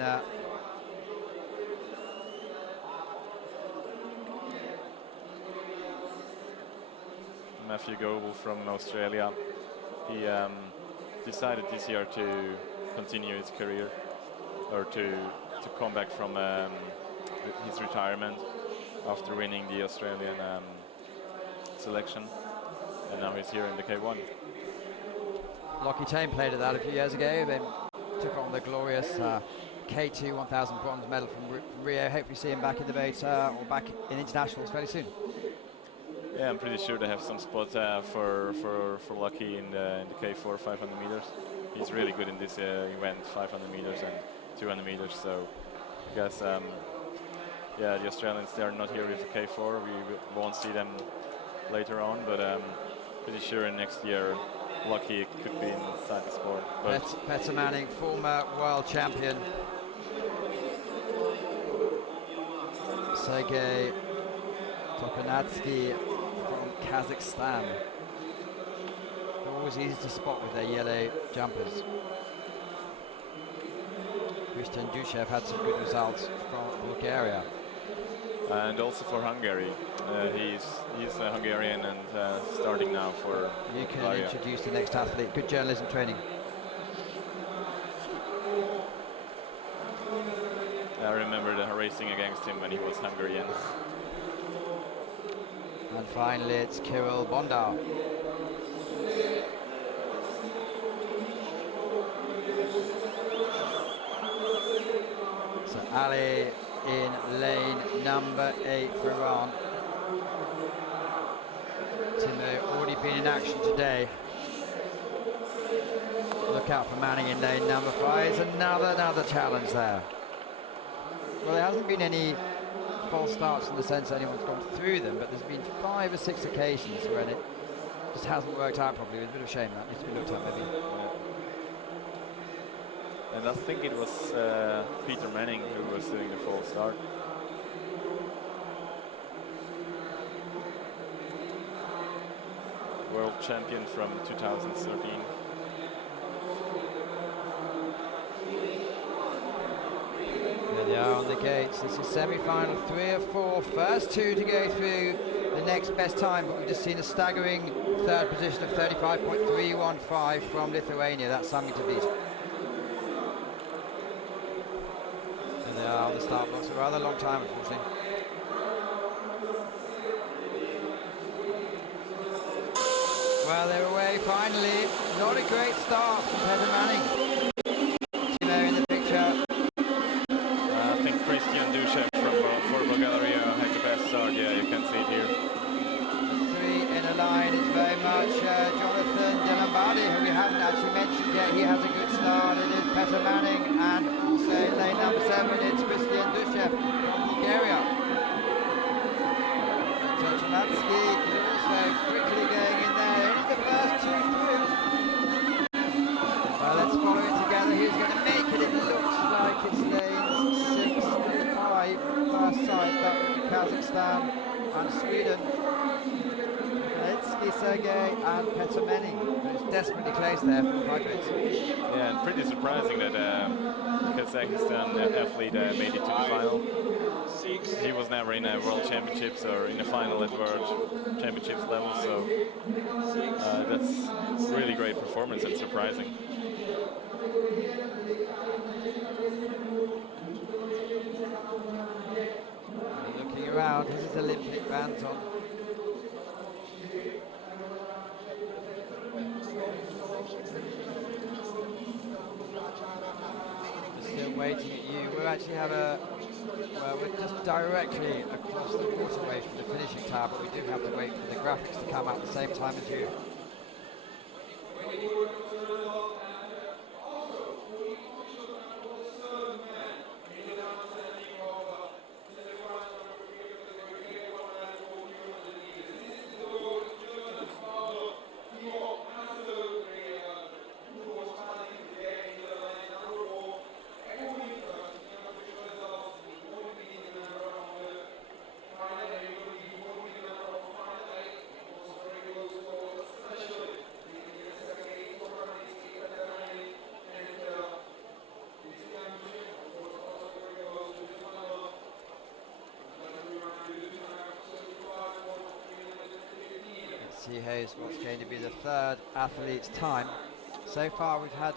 Matthew Goebel from Australia. He decided this year to continue his career, or to come back from his retirement after winning the Australian selection, and now he's here in the K1. Lockie Tame played at that a few years ago, then took on the glorious K2 1000 bronze medal from Rio. Hopefully see him back in the boat or back in internationals fairly soon. Yeah, I'm pretty sure they have some spot for Lucky in the K4 500 meters. He's really good in this event, 500 meters and 200 meters. So I guess, yeah, the Australians, they are not here with the K4. We won't see them later on, but pretty sure next year Lucky could be inside the sport. Petter Manning, former world champion. Sergei Tokanatsky from Kazakhstan. They're always easy to spot with their yellow jumpers. Christian Dushev had some good results from Bulgaria. And also for Hungary. He's a Hungarian and starting now for You can Bulgaria. introduce the next athlete. Good journalism training. I remember racing against him when he was Hungarian. And finally, it's Kirill Bondar. So Ali in lane number 8 for Iran. Timo already been in action today. Look out for Manning in lane number 5. It's another challenge there. Well, there hasn't been any false starts in the sense that anyone's gone through them, but there's been 5 or 6 occasions when it just hasn't worked out properly. It's a bit of a shame that needs to be looked at maybe. And I think it was Peter Manning who was doing the false start. World champion from 2013. There they are on the gates. This is semi-final 3 of 4. First 2 to go through the next best time, but we've just seen a staggering third position of 35.315 from Lithuania. That's something to beat. There they are on the start blocks. A rather long time, unfortunately. Well, they're away finally. Not a great start from Peter Manning. Timo in the picture. I think Christian Duchev for Bulgaria had the best start. Yeah, you can see it here. 3 in a line is very much Jonathan Delambadi, who we haven't actually mentioned yet. He has a good start. It is Peter Manning, and also in lane number 7 it's Christian Duchev from Bulgaria. Tochmatsky is also quickly going in there. Only the first 2 through. Well, let's follow it together. Who's going to make it? It looks like it's lanes 6 and 5. First side, that would be Kazakhstan and Sweden. Letsky Sergey and Peter Manning. It's desperately close there for the pirates. Yeah, and pretty surprising that Kazakhstan athlete made it to the final. He was never in a World Championships or in a final at World Championships level, so that's really great performance and surprising. Looking around, this is Olympic bands on. Still waiting at you. We actually have well, we're just directly across the waterway from the finishing tower, but we do have to wait for the graphics to come out at the same time as you. See who's what's going to be the third athlete's time. So far we've had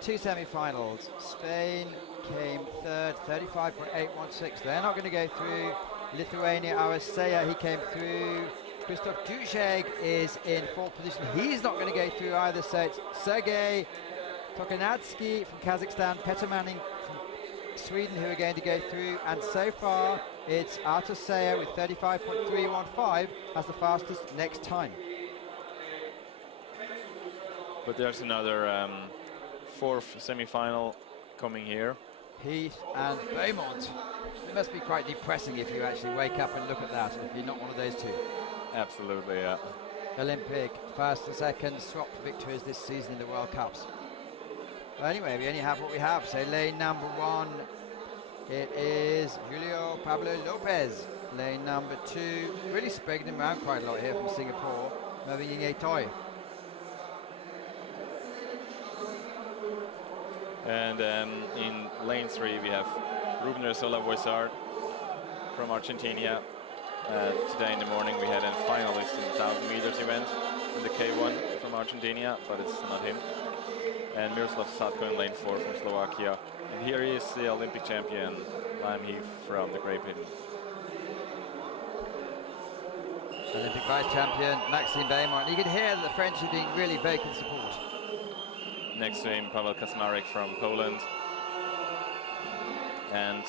2 semi-finals. Spain came third, 35.816. They're not going to go through. Lithuania, Araseya, he came through. Christoph Ducheg is in 4th position. He's not going to go through either. So it's Sergei Tokanatsky from Kazakhstan, Peter Manning from Sweden who are going to go through. And so far it's Araseya with 35.315 as the fastest next time. But there's another 4th semi-final coming here. Heath and Beaumont. It must be quite depressing if you actually wake up and look at that, if you're not one of those two. Absolutely, yeah. Olympic first and second swap victories this season in the World Cups. Well, anyway, we only have what we have. So lane number 1, it is Julio Pablo Lopez. Lane number 2, really spreading him around quite a lot here from Singapore, Mervyn Toy. And in lane 3 we have Ruben Resola Voisard from Argentina. Today in the morning we had a finalist in the 1,000 meters event in the K1 from Argentina, but it's not him. And Miroslav Sadko in lane 4 from Slovakia. And here is the Olympic champion, Lime Heath from the Grape Hidden. Olympic vice champion, Maxime Beaumont. You can hear that the French are being really vocal support. Next to him, Paweł Kaczmarek from Poland. And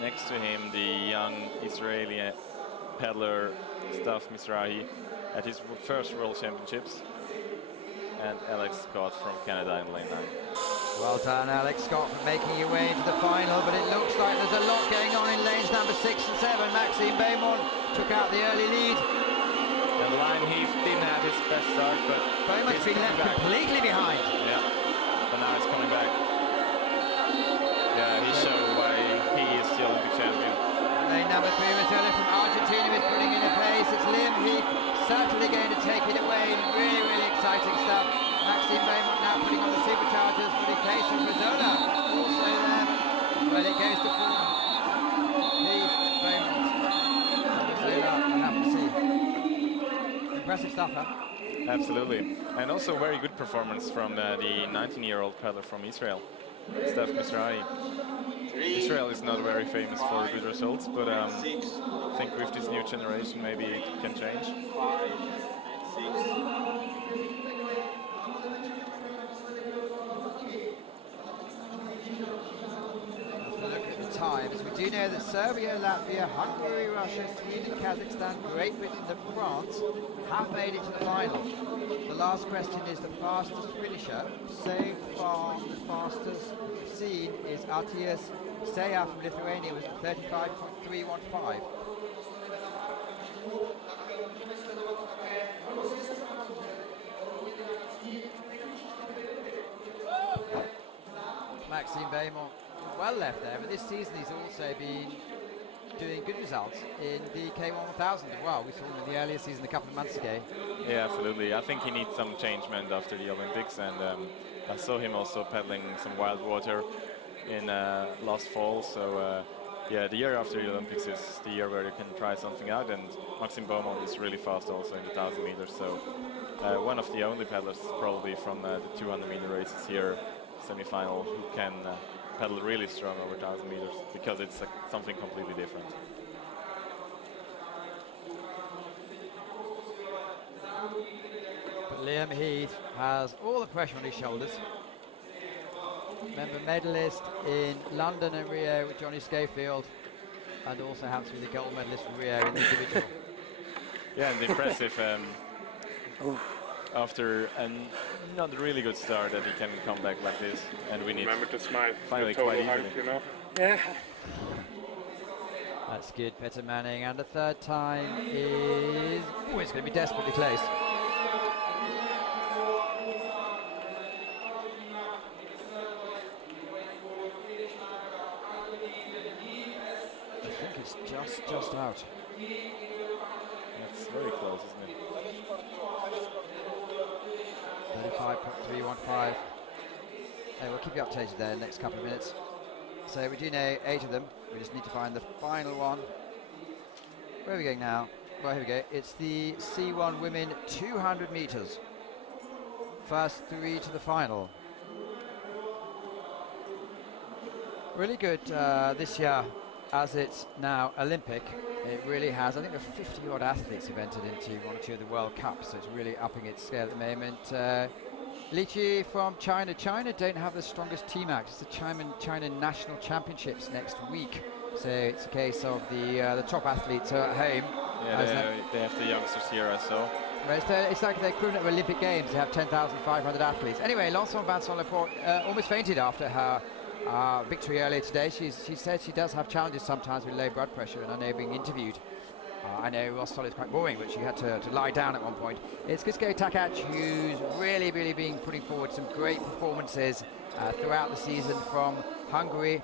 next to him, the young Israeli paddler Stav Mizrahi at his first World Championships. And Alex Scott from Canada in lane 9. Well done, Alex Scott, for making your way into the final, but it looks like there's a lot going on in lanes number 6 and 7. Maxime Beaumont took out the early lead. And Lime Heath didn't have his best start, but Beaumont's been left completely behind. Yeah, but now he's coming back. Yeah, he showed why he is the Olympic champion. Lane number 3 was earlier from Argentina, is putting in a pace. It's Liam Heath certainly going to take it away. Really, really exciting stuff. Maxime Beaumont now putting on the superchargers, putting pace from Rizzola. Also there. Well, it goes to 4. Heath, Beaumont, Rizzola, we'll have to see. Impressive stuff, huh? Absolutely. And also very good performance from the 19-year-old paddler from Israel, Stav Mizrahi. Israel is not very famous for good results, but I think with this new generation maybe it can change. 5 and 6. Look at the times. We do know that Serbia, Latvia, Hungary, Russia, Sweden, Kazakhstan, Great Britain and France have made it to the final. The last question is the fastest finisher. So far, the fastest seen is Artijas Seja from Lithuania with 35.315. Maxime Beaumont well left there, but this season he's also been doing good results in the K1 1000 as well. We saw him in the earlier season a couple of months ago. Yeah, absolutely. I think he needs some changement after the Olympics, and I saw him also paddling some wild water in last fall. So yeah, the year after the Olympics is the year where you can try something out, and Maxime Beaumont is really fast also in the 1000 meters. So one of the only paddlers probably from the 200 meter races here, semi-final, who can paddle really strong over 1000 meters, because it's something completely different. But Liam Heath has all the pressure on his shoulders. Remember, medalist in London and Rio with Johnny Schofield, and also happens to be the gold medalist for Rio in the individual. Yeah, and impressive after a not really good start that he can come back like this and win it. Remember to smile. Finally, Total quite height, easily. you know? Yeah. That's good, Peter Manning, and the third time is... Oh, it's going to be desperately close. I think it's just out. That's very close, isn't it? 35.315. Hey, we'll keep you updated there in the next couple of minutes. So we do know 8 of them. We just need to find the final one. Where are we going now? Well, here we go. It's the C1 women 200 meters. First 3 to the final. Really good this year, as it's now Olympic. It really has. I think there are 50 odd athletes have entered into 1 or 2 of the World Cups, so it's really upping its scale at the moment. Lichi from China. China don't have the strongest team act. It's the China National Championships next week. So it's a case of the top athletes are at home. Yeah, they have the youngsters here, I saw. It's like the equivalent of Olympic Games. They have 10,500 athletes. Anyway, Lançon Vincent Laporte almost fainted after her victory earlier today. She said she does have challenges sometimes with low blood pressure, and I know being interviewed. I know Ross Solid is quite boring, but she had to lie down at one point. It's Kisko Takac who's really been putting forward some great performances throughout the season from Hungary.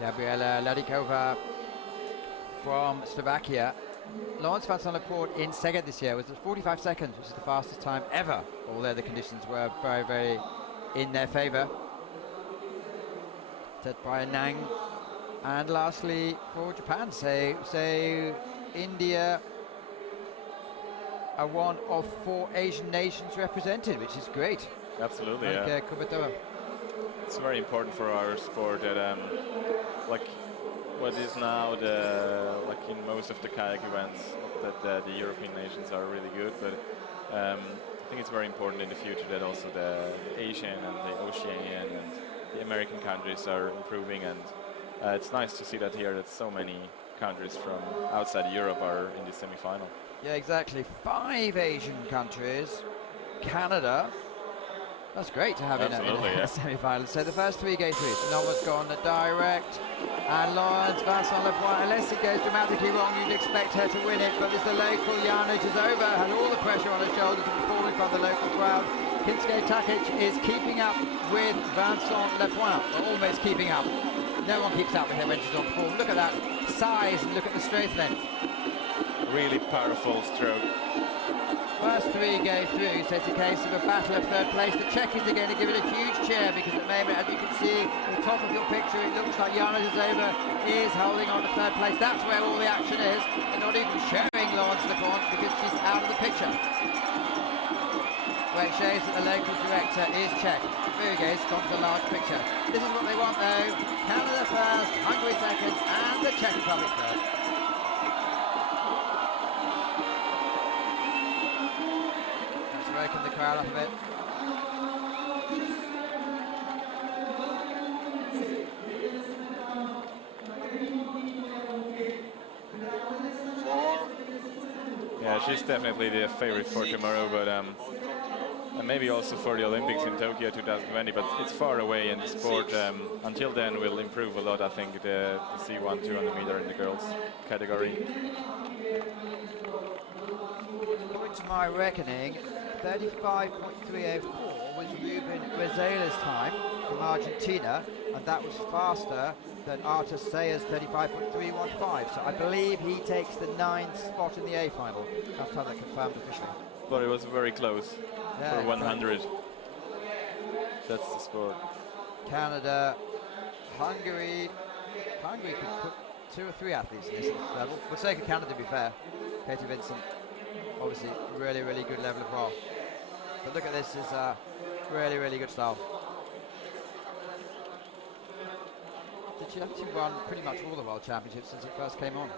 Gabriela Ladikova from Slovakia. Laurence Vincent Laporte in Szeged this year was at 45 seconds, which is the fastest time ever, although the conditions were very in their favour. Ted Brian Nang. And lastly, for Japan, so India are one of 4 Asian nations represented, which is great. Absolutely, like, yeah. Kubatova. it's very important for our sport that like what is now like in most of the kayak events, not that the European nations are really good, but I think it's very important in the future that also the Asian and the Oceanian and the American countries are improving, and it's nice to see that here that so many countries from outside Europe are in the semi-final. Yeah, exactly. 5 Asian countries, Canada. That's great to have in a semi-final. So the first 3 go through. Nova's gone direct, and Lawrence Vincent Lepoint, unless it goes dramatically wrong, you'd expect her to win it, but as the local Janic is over, had all the pressure on her shoulders to perform in front of the local crowd. Kinsuke Takic is keeping up with Vincent Lepoint, or almost keeping up. No one keeps up with her when she's on form. Look at that size and look at the straight length. Really powerful stroke. First 3 go through, so it's a case of a battle of third place. The Czechies are going to give it a huge cheer because at the moment, as you can see at the top of your picture, it looks like Jana Zazova is holding on to third place. That's where all the action is. They're not even showing Lawrence Lepoint because she's out of the picture. Where it shows that the local director is Czech. There he goes, gone to the large picture. This is what they want though. Canada first, Hungary second, and the Czech Republic third. Waking the crowd up a bit. Yeah, she's definitely the favorite for tomorrow, but and maybe also for the Olympics in Tokyo 2020, but it's far away in the sport. Until then, we'll improve a lot, I think, the C1 200 meter in the girls category. According to my reckoning, 35.304 was Ruben Rezala's time from Argentina, and that was faster than Artur Sayer's 35.315. So I believe he takes the 9th spot in the A final. Last time that confirmed officially. But it was very close for 100. That's the score. Canada, Hungary. Hungary could put 2 or 3 athletes in this level. For the sake of Canada, to be fair. Katie Vincent, obviously, really, really good level of well. But look at this, is really, really good style. Did she actually run pretty much all the World Championships since it first came on?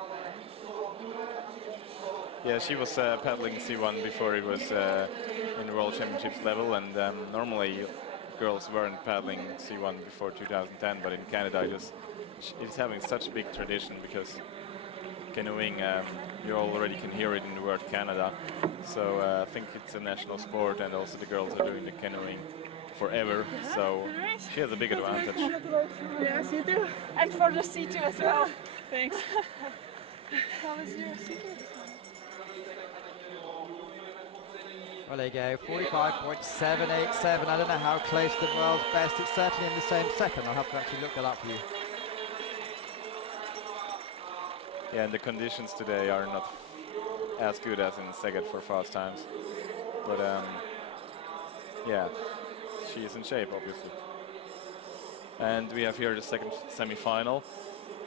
Yeah, she was paddling C1 before it was in the World Championships level, and normally girls weren't paddling C1 before 2010, but in Canada it's having such a big tradition because canoeing, you already can hear it in the word Canada. So I think it's a national sport, and also the girls are doing the canoeing forever, so she has a big advantage. Yes, you do. And for the C2 as well. Thanks. How was your C2 this morning? Well, there you go, 45.787. I don't know how close to the world's best. It's certainly in the same second. I'll have to actually look that up for you. Yeah, and the conditions today are not as good as in Szeged for fast times. But yeah, she is in shape, obviously. And we have here the second semi-final.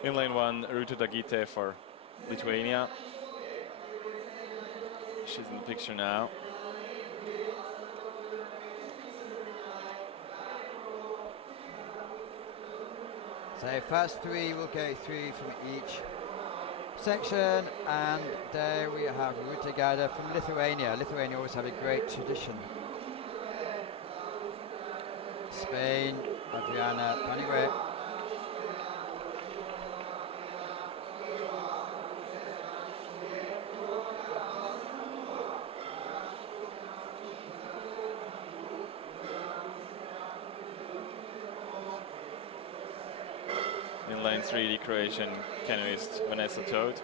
In lane 1, Ruta Dagite for Lithuania. She's in the picture now. So first 3 will go through from each section, and there we have Ruta Gada from Lithuania. Lithuania always have a great tradition. Spain, Adriana Panigre. In lane 3, the Croatian canoeist Vanessa Todt.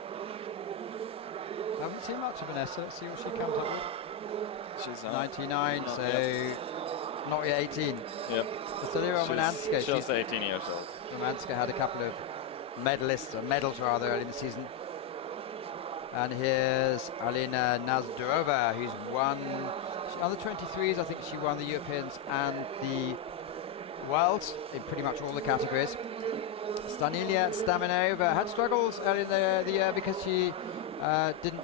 I haven't seen much of Vanessa. Let's see what she comes up with. She's 99, so yet. Not yet 18. Yep. So Romanska. She's 18 years old. Romanska had a couple of medals rather, early in the season. And here's Alina Nazdarova, who's won under 23s. I think she won the Europeans and the Worlds in pretty much all the categories. Stanilia Staminova had struggles early in the year because she didn't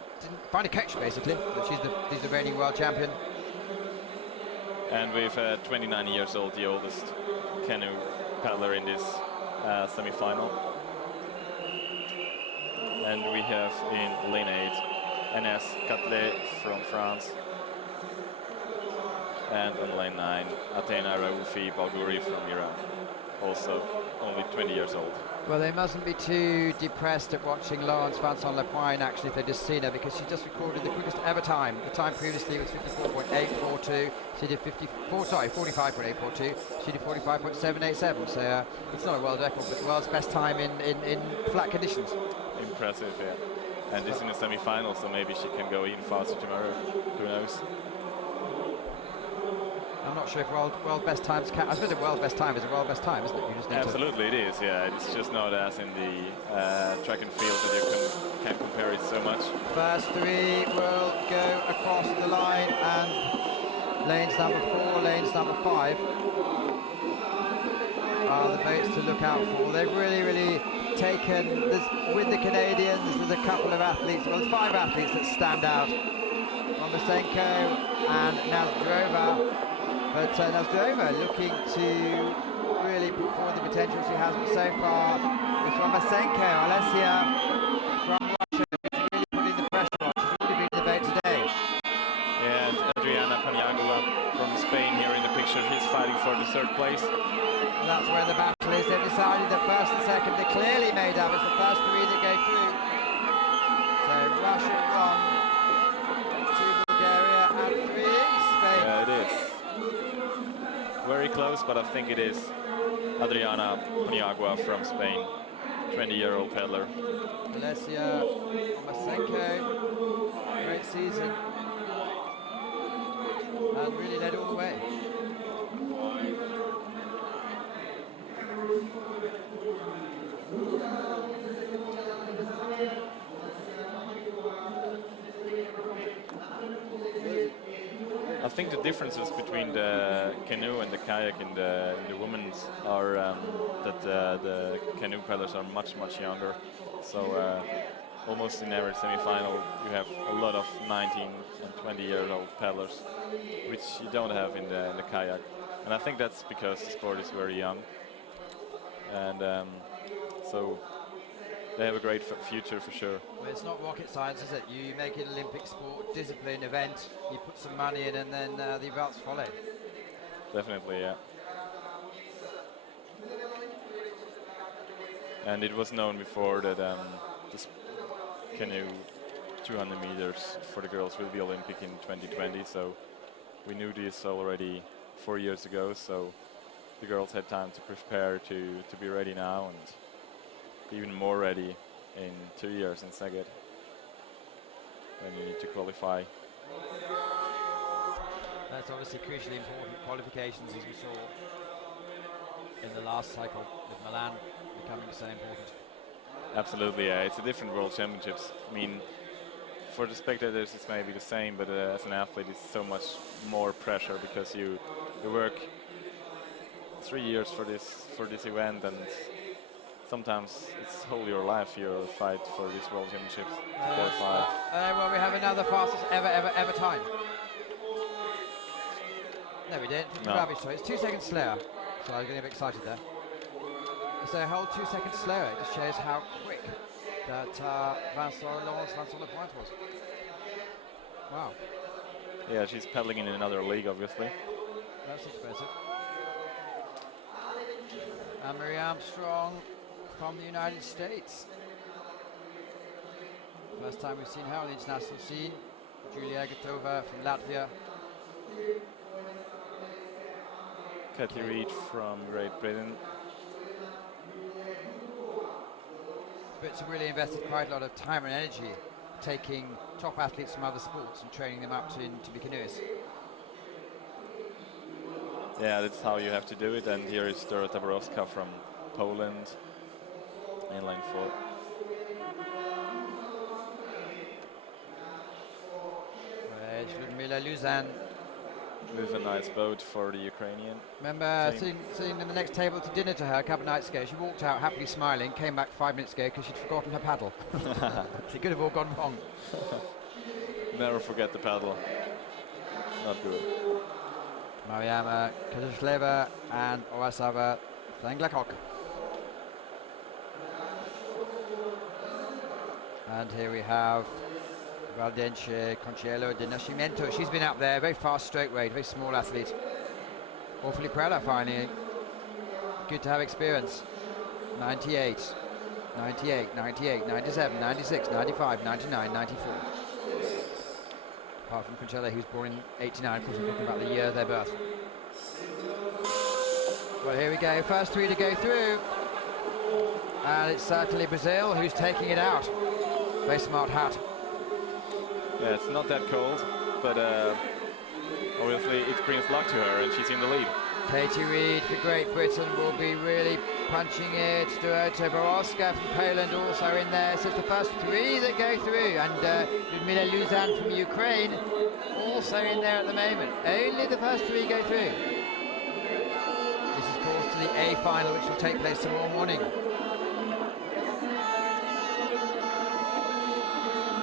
find a coach, basically. But she's the reigning world champion. And with 29 years old, the oldest canoe paddler in this semi-final. And we have in lane 8 Ns Catley from France. And on lane 9 Athena Raoufi Balgouri from Iran, also only 20 years old. Well, they mustn't be too depressed at watching Laurence Vincent Lepoine, actually, if they've just seen her, because she just recorded the quickest ever time. The time previously was 54.842. She did 45.842. She did 45.787. So it's not a world record, but the world's best time in flat conditions. Impressive, yeah. And this in a semi-final, so maybe she can go even faster tomorrow. Who knows? I'm not sure if world best times count. I suppose a world best time is a world best time, isn't it? You just need Absolutely, it is. Yeah, it's just not as in the track and field that you can compare it so much. First three will go across the line, and lanes number 4, lanes number 5 are the boats to look out for. They've really taken this with the Canadians. There's a couple of athletes. Well, there's 5 athletes that stand out: Romasenko and Nazdrova. But Nazdrova looking to really put forward the potential she has, but so far it's Romasenko, Alessia from Russia, who's really putting the pressure on. She's already been in the boat today. And Adriana Paniagua from Spain here in the picture. She's fighting for the 3rd place. That's where the battle is. They've decided that first and second are clearly made up. It's the first 3 that go through. So Russia 1, 2 Bulgaria, and 3 Spain. Yeah, it is. Very close, but I think it is Adriana Paniagua from Spain, 20-year-old paddler. Alessia Romasenko, great season, and really led all the way. I think the differences between the canoe and the kayak in the women's are that the canoe paddlers are much younger. So almost in every semi-final you have a lot of 19 and 20-year-old paddlers, which you don't have in the kayak. And I think that's because the sport is very young, and so they have a great future for sure. Well, it's not rocket science, is it? You make it an Olympic sport, discipline, event, you put some money in, and then the results follow. Definitely, yeah. And it was known before that this canoe 200 meters for the girls will be Olympic in 2020, so we knew this already 4 years ago, so the girls had time to prepare to be ready now, and even more ready in 2 years in Szeged when you need to qualify. That's obviously crucially important. Qualifications, as we saw in the last cycle with Milan, becoming so important. Absolutely, yeah. It's a different World Championships. I mean, for the spectators it's maybe the same, but as an athlete it's so much more pressure, because you work 3 years for this event, and sometimes it's whole your life you fight for this World Championships. Well, we have another fastest ever time. No, we didn't. No. It's 2 seconds slower. So I was getting a bit excited there. So a whole 2 seconds slower. It just shows how quick that Laurence Vincent Lepointe was. Wow. Yeah, she's paddling in another league, obviously. That's expensive. And Marie Armstrong from the United States. First time we've seen her on the international scene. Julia Gotova from Latvia. Kathy Reed from Great Britain. But she really invested quite a lot of time and energy taking top athletes from other sports and training them up to be canoeists. Yeah, that's how you have to do it. And here is Dorota Borowska from Poland in lane 4. Ludmila Luzan. With a nice boat for the Ukrainian. Remember sitting in the next table to dinner to her a couple of nights ago. She walked out happily smiling, came back 5 minutes ago because she'd forgotten her paddle. She could have all gone wrong. Never forget the paddle. Not good. Mariama Kazashleva and Orasava Thanglakok. And here we have Valdenche Conchiello de Nascimento. She's been up there, very fast stroke rate, very small athlete. Awfully proud of finally. Good to have experience. 98, 98, 98, 97, 96, 95, 99, 94. Apart from Conchiello, who's born in 89, of course we're talking about the year of their birth. Well, here we go, first three to go through. And it's certainly Brazil who's taking it out. Very smart hat. Yeah, it's not that cold, but obviously it brings luck to her and she's in the lead. Katie Reed for Great Britain will be really punching it. Dorota Borowska from Poland also in there. So it's the first three that go through. And Ludmila Luzan from Ukraine also in there at the moment. Only the first three go through. This is, of course, to the A final, which will take place tomorrow morning.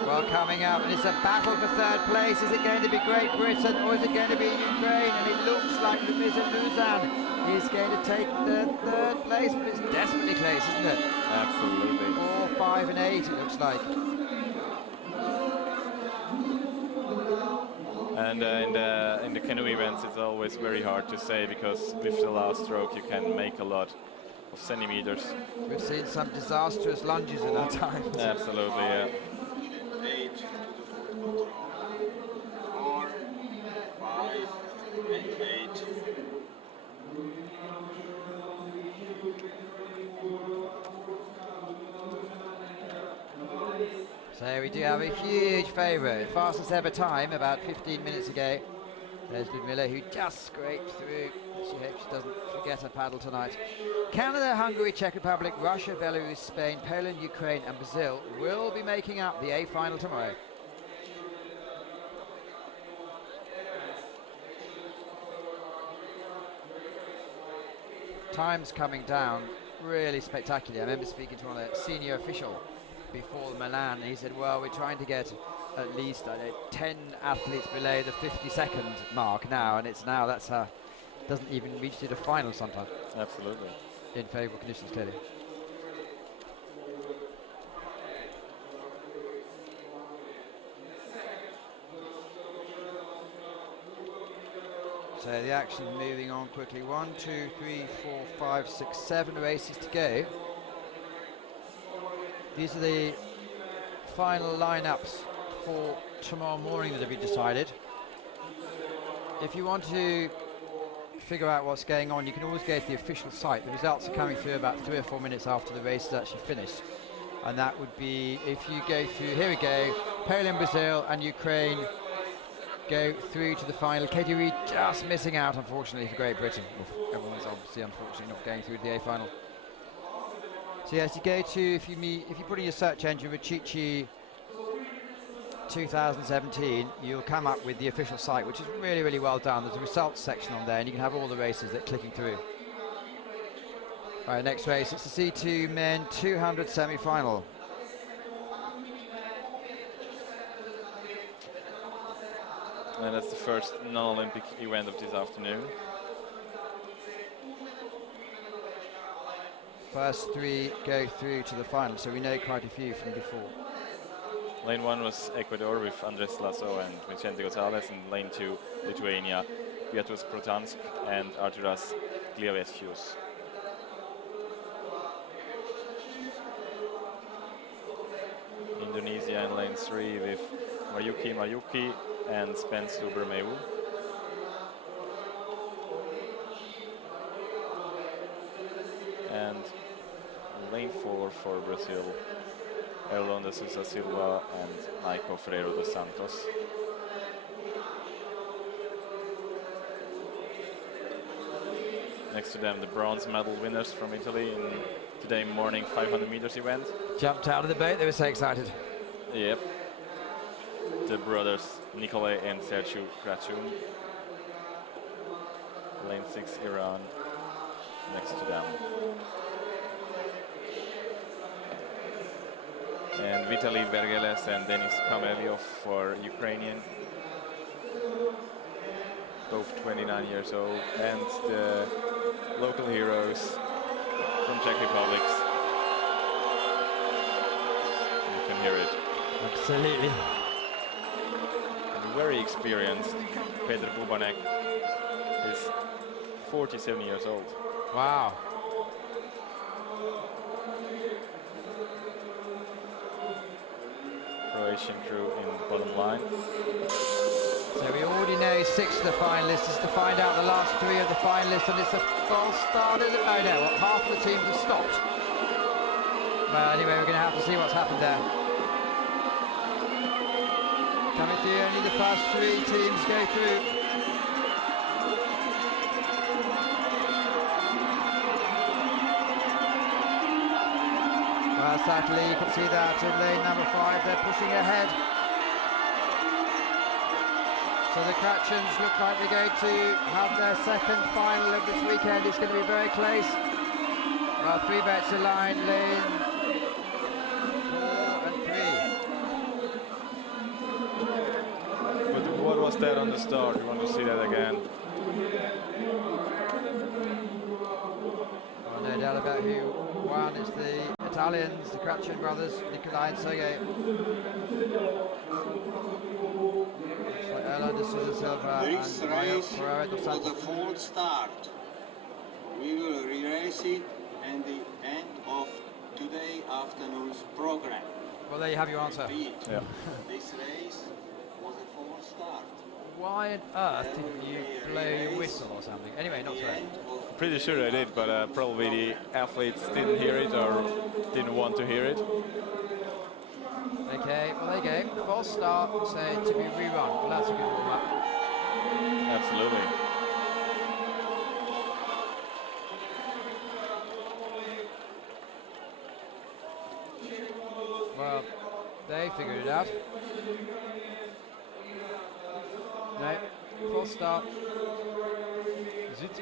Well, coming up, and it's a battle for third place. Is it going to be Great Britain or is it going to be Ukraine? And it looks like Ludmila Luzan is going to take the third place, but it's desperately close, isn't it? Absolutely. 4, 5 and 8, it looks like. And in the canoe events, it's always very hard to say because with the last stroke you can make a lot of centimeters. We've seen some disastrous lunges at that time. Absolutely, yeah. 8 to the fourth control. 4, 5, and 8. So we do have a huge favourite, fastest ever time, about 15 minutes ago. There's Ludmila, who just scraped through. She hopes she doesn't forget her paddle tonight. Canada, Hungary, Czech Republic, Russia, Belarus, Spain, Poland, Ukraine and Brazil will be making up the A final tomorrow. Times coming down really spectacularly. I remember speaking to one of the senior official before Milan, and he said, well, we're trying to get at least 10 athletes below the 50-second mark now, and it's now that's doesn't even reach to the final sometimes. Absolutely. In favourable conditions, clearly. So the action moving on quickly. 1, 2, 3, 4, 5, 6, 7 races to go. These are the final lineups for tomorrow morning that have been decided. If you want to figure out what's going on, you can always go to the official site. The results are coming through about 3 or 4 minutes after the race is actually finished. And that would be, if you go through, here we go, Poland, Brazil and Ukraine go through to the final. Katie Reed just missing out, unfortunately, for Great Britain. Well, everyone's obviously, unfortunately, not going through to the A final. So yes, you go to, if you put in your search engine Racice 2017, you'll come up with the official site, which is really, really well done. There's a results section on there, and you can have all the races that are clicking through. All right, next race, it's the C2 men 200 semi-final. And that's the first non-Olympic event of this afternoon. First three go through to the final, so we know quite a few from before. Lane 1 was Ecuador with Andres Lasso and Vicente Gonzalez, and Lane 2, Lithuania, Beatrice Protansk and Arturas Gliavescius. Indonesia in Lane 3 with Mayuki and Spence Bermeu. And Lane 4 for Brazil, Erlon de Sousa Silva and Naiko Freire dos Santos. Next to them, the bronze medal winners from Italy in today morning 500 meters event. Jumped out of the boat, they were so excited. Yep. The brothers Nicolae and Sergiu Crăciun. Lane 6 Iran next to them. And Vitaly Vergeles and Denis Kameliov for Ukrainian. both 29 years old, and the local heroes from Czech Republic. You can hear it. Absolutely. And very experienced Petr Bubanek is 47 years old. Wow. Croatian crew in the bottom line. So we already know 6 of the finalists. Is to find out the last 3 of the finalists, and it's a false start. Oh no, well, half of the teams have stopped. Well, anyway, we're going to have to see what's happened there. Coming through, only the first 3 teams go through. Well, sadly, you can see that in lane number 5, they're pushing ahead. So the Kratchens look like they're going to have their second final of this weekend. It's going to be very close. Well, 3 boats aligned, lane 4 and 3. But what was that on the start? We want to see that again. Well, no doubt about who won. It's the Italians, the Kratchen brothers, Nikolai and Sergei. This race was a false start. We will re-race it at the end of today afternoon's program. Well, there you have your answer. Yeah. This race was a false start. Why on earth didn't you blow your whistle or something? Anyway, not so. Pretty sure I did, but probably the athletes didn't hear it or didn't want to hear it. Okay, well there you go. False start, so to be rerun. Well, that's a good warm-up. Absolutely. Well, they figured it out. No, false start. Zit.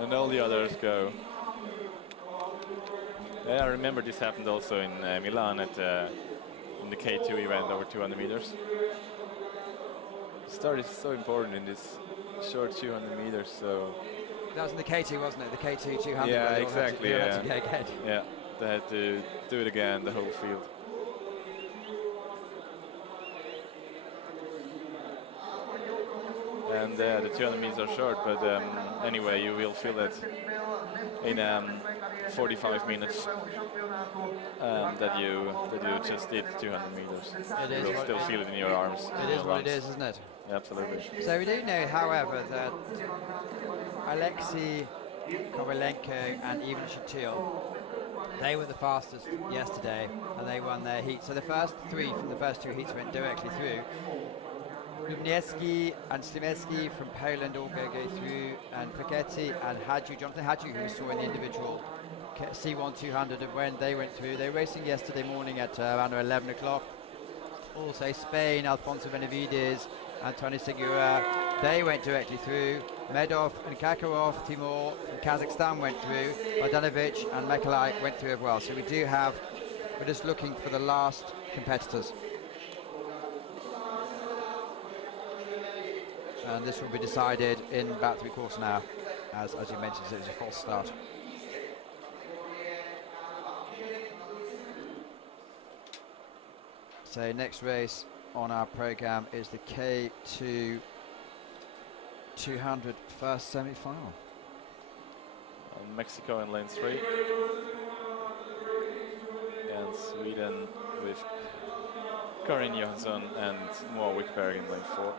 And all the others go. Yeah, I remember this happened also in Milan at in the K2 event over 200 meters. Start is so important in this short 200 meters. So That was in the K2, wasn't it? The K2 200. yeah, where they all exactly. Had Yeah, to go ahead. yeah. They had to do it again, the whole field. And the 200 meters are short, but anyway, you will feel it in 45 minutes that you just did 200 meters. It is You will what still it- feel it in your arms. It is what it is, isn't it? Yeah, absolutely. So we do know, however, that Alexei Kovalenko and Ivan Shatil, they were the fastest yesterday, and they won their heat. So the first 3 from the first 2 heats went directly through. Lubniewski and Slimeski from Poland all go through, and Fagetti and Hadju, Jonathan Hadju, who we saw in the individual C1 200, and when they went through, they were racing yesterday morning at around 11 o'clock. Also Spain, Alfonso Benavides, Antonio Segura, they went directly through. Medov and Kakarov, Timur from Kazakhstan went through. Bogdanovic and Mekalai went through as well. So we're just looking for the last competitors. And this will be decided in about 3/4 an hour, as you mentioned, so it was a false start. So next race on our program is the K2 200 first semi-final. Mexico in lane 3. And Sweden with Karin Johansson and Moa Wickberg in lane 4.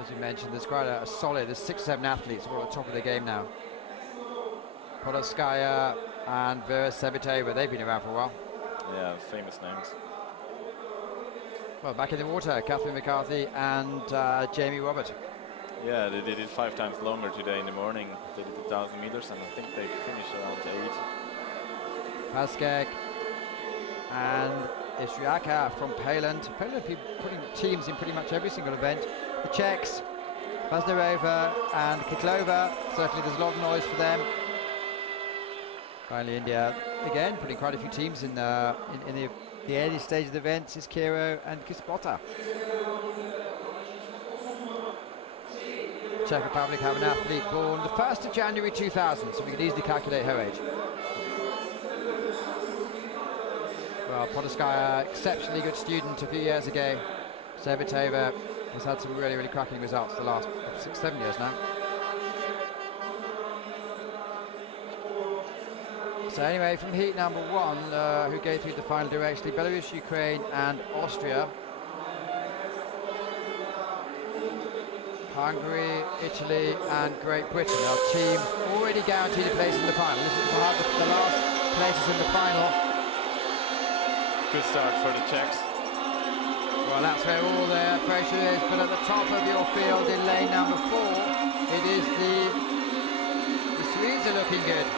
As you mentioned, there's quite a solid, there's 6 or 7 athletes who are at the top of the game now. Podolskaya and Vera Sebitova, they've been around for a while. Yeah, famous names. Well, back in the water, Catherine McCarthy and Jamie Robert. Yeah, they did it 5 times longer today in the morning. They did 1,000 meters, and I think they finished around 8. Paskek and Istriaka from Poland. Poland have been putting teams in pretty much every single event. The Czechs, Vaznarova and Kiklova, certainly there's a lot of noise for them. Finally India, again, putting quite a few teams in the early stage of the events is Kiro and Kispota. Czech Republic have an athlete born the 1st of January 2000, so we could easily calculate her age. Well, Podolskaya, exceptionally good student a few years ago. Sevitova has had some really, really cracking results the last 6-7 years now. So anyway, from heat number 1, who go through the final directly, Belarus, Ukraine and Austria. Hungary, Italy and Great Britain. Our team already guaranteed a place in the final. This is the last places in the final. Good start for the Czechs. Well, that's where all their pressure is, but at the top of your field in lane number 4, it is the Swedes are looking good.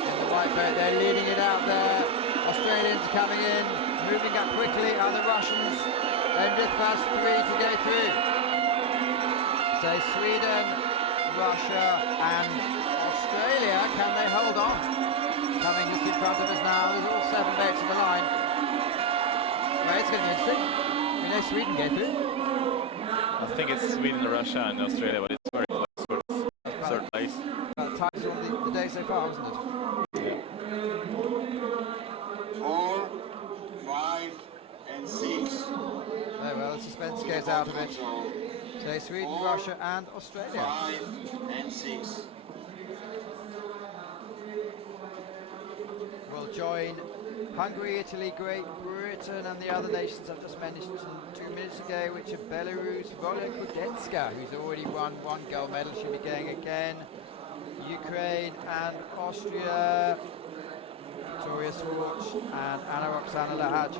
In the white boat, they're leading it out there. Australians coming in, moving up quickly, are the Russians, and the first 3 to go through. So Sweden, Russia and Australia, can they hold on? Coming just in front of us now, there's all 7 boats in the line. Well, it's going to be interesting. We know Sweden go through. I think it's Sweden, Russia and Australia, but it's very close for the 3rd place. About the ties on the day so far, wasn't it? Yeah. 4, 5 and 6. Oh well, the suspense goes out of it. So Sweden, 4, Russia and Australia. 5 and 6. Will join Hungary, Italy, Great Britain and the other nations I've just mentioned 2 minutes ago, which are Belarus, Roland Kudenska, who's already won 1 gold medal, she'll be going again. Ukraine and Austria, Victoria Swartz and Anna Roxana Lahaj.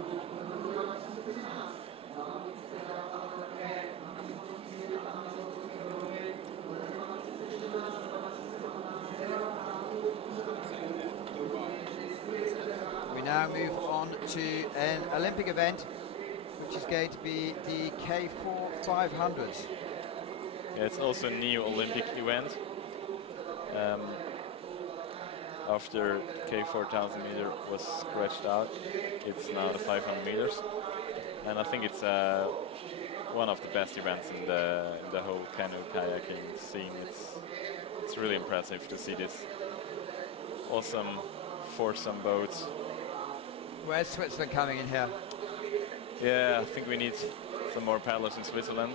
Now move on to an Olympic event, which is going to be the K4 500s. Yeah, it's also a new Olympic event. After K4000 meter was scratched out, it's now the 500 meters, and I think it's one of the best events in the whole canoe kayaking scene. It's really impressive to see this awesome foursome boats. Where's Switzerland coming in here? Yeah, I think we need some more paddlers in Switzerland.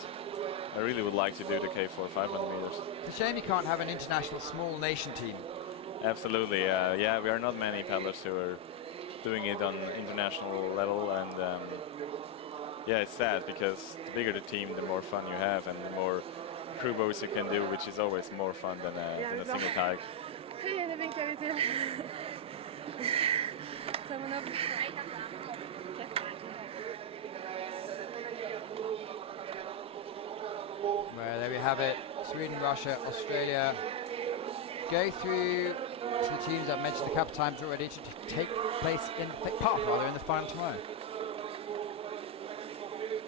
I really would like to do the K4 500 meters. It's a shame you can't have an international small nation team. Absolutely, yeah, we are not many paddlers who are doing it on international level, and yeah, it's sad because the bigger the team, the more fun you have, and the more crew boats you can do, which is always more fun than a single kayak. Well, there we have it. Sweden, Russia, Australia go through to the teams I've mentioned a couple of times already to take part in the final tomorrow.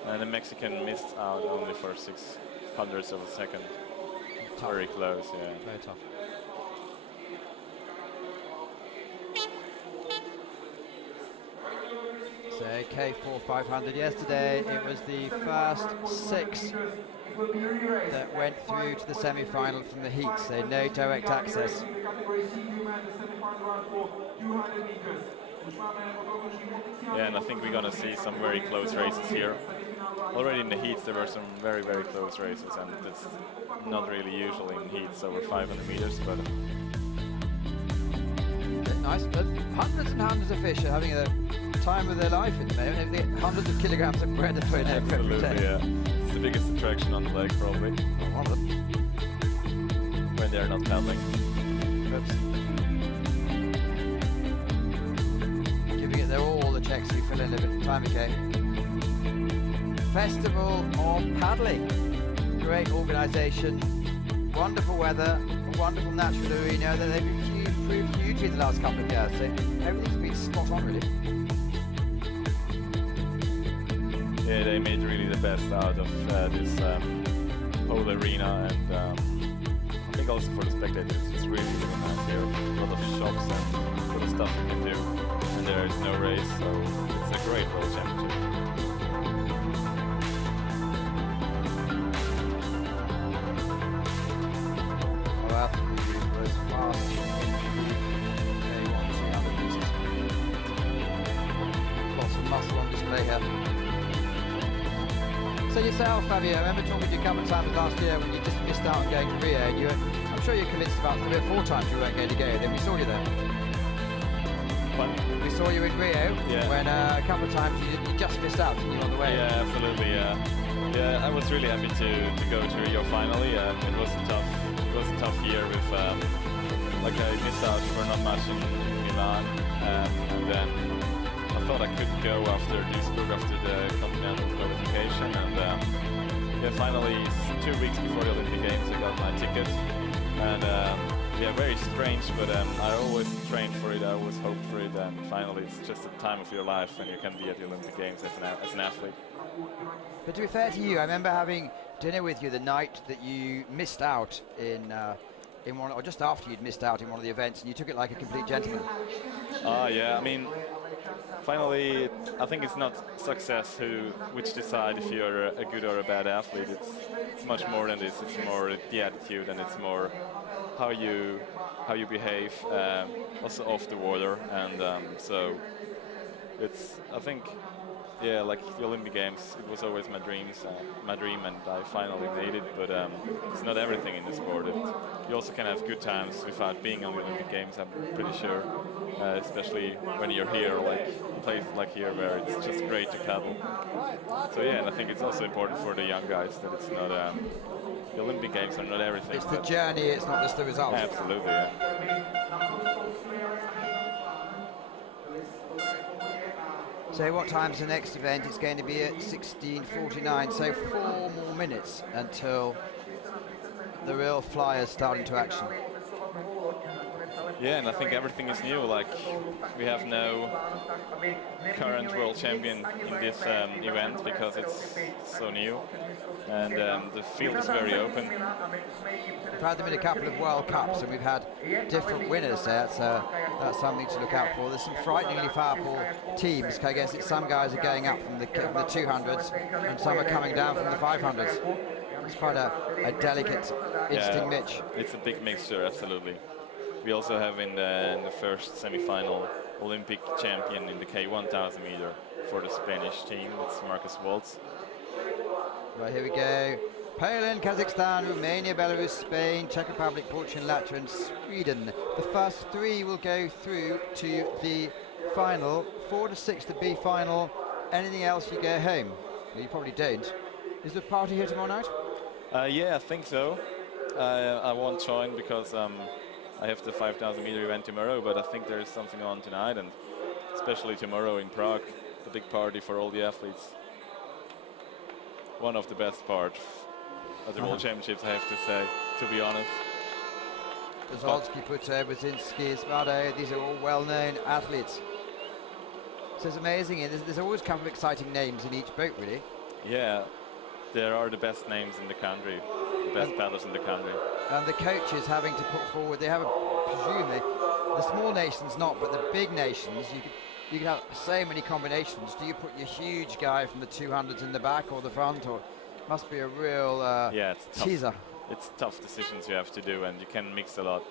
And the Mexican missed out only for 600ths of a second. Tough. Very close, yeah. Very tough. So K4 500 yesterday, it was the first 6 that went through to the semi-final from the heat, so no direct access. Yeah, and I think we're going to see some very close races here. Already in the heats there were some very, very close races, and it's not really usual in heats over 500 meters, but... Nice, but hundreds and hundreds of fish are having a time of their life in the moment. They get hundreds of kilograms of bread to put in every day. Yeah. It's the biggest attraction on the lake, probably. One of them. When they're not paddling. Oops. Giving it their all, the Czechs who fill in a bit of time ago. Festival of Paddling. Great organisation. Wonderful weather. A wonderful natural arena that they've improved hugely in the last couple of years. So everything's been spot on, really. Yeah, they made really the best out of this whole arena, and I think also for the spectators it's really, really nice here. A lot of shops and a lot of stuff you can do, and there is no race, so it's a great World Championship. was fast in the K1 200 meters. Lots of muscle on display here. So yourself, Fabio, I remember talking to you a couple of times last year when you just missed out on going to Rio, and I'm sure you're convinced about 3 or 4 times you weren't going to go, then we saw you there. Fun. We saw you in Rio, when a couple of times you just missed out, didn't you, on the way? Yeah, absolutely. Yeah, I was really happy to go to Rio finally. It was a tough year with like I missed out for not much in Milan, and then I thought I could go after Duisburg after the continental qualification, and yeah, finally 2 weeks before the Olympic Games I got my ticket, and yeah, very strange, but I always trained for it, I always hoped for it, and finally it's just a time of your life when you can be at the Olympic Games as an athlete. But to be fair to you, I remember having dinner with you the night that you missed out in one, or just after you'd missed out in one of the events, and you took it like a complete gentleman. Yeah, I mean, finally, I think it's not success which decide if you're a good or a bad athlete. It's much more than this. It's more the attitude, and it's more how you behave, also off the water, and so it's, I think, yeah, like the Olympic Games, it was always my dream, and I finally made it. But it's not everything in the sport. You also can have good times without being on the Olympic Games, I'm pretty sure, especially when you're here, like places like here where it's just great to paddle. So yeah, and I think it's also important for the young guys that it's not the Olympic Games are not everything. It's the journey, it's not just the result. Absolutely, yeah. So what time's the next event? It's going to be at 16:49, so 4 more minutes until the real flyers start into action. Yeah, and I think everything is new. Like, we have no current world champion in this event because it's so new, and the field is very open. We've had them in a couple of World Cups, and we've had different winners there, so that's something to look out for. There's some frighteningly powerful teams. I guess it's some guys are going up from the 200s, and some are coming down from the 500s. It's quite a delicate, interesting mix. It's a big mixture, absolutely. We also have in the first semi-final Olympic champion in the K1000 meter for the Spanish team. It's Marcus Waltz. Right, here we go. Poland, Kazakhstan, Romania, Belarus, Spain, Czech Republic, Portugal, Latvia and Sweden. The first 3 will go through to the final. 4 to 6 to B final. Anything else, you go home. Well, you probably don't. Is there a party here tomorrow night? Yeah, I think so. I won't join because I have the 5,000 meter event tomorrow, but I think there is something on tonight, and especially tomorrow in Prague, the big party for all the athletes. One of the best parts of the World Championships, I have to say, to be honest. Zolski, Puto, Brzezinski, Svado, these are all well-known athletes. So it's amazing, there's always a couple of exciting names in each boat, really. Yeah, there are the best names in the country, the best paddlers in the country. And the coaches having to put forward, they have, presumably, the small nations not, but the big nations, you can have so many combinations. Do you put your huge guy from the 200s in the back or the front, or it must be a real yeah, it's teaser. It's tough decisions you have to do, and you can mix a lot.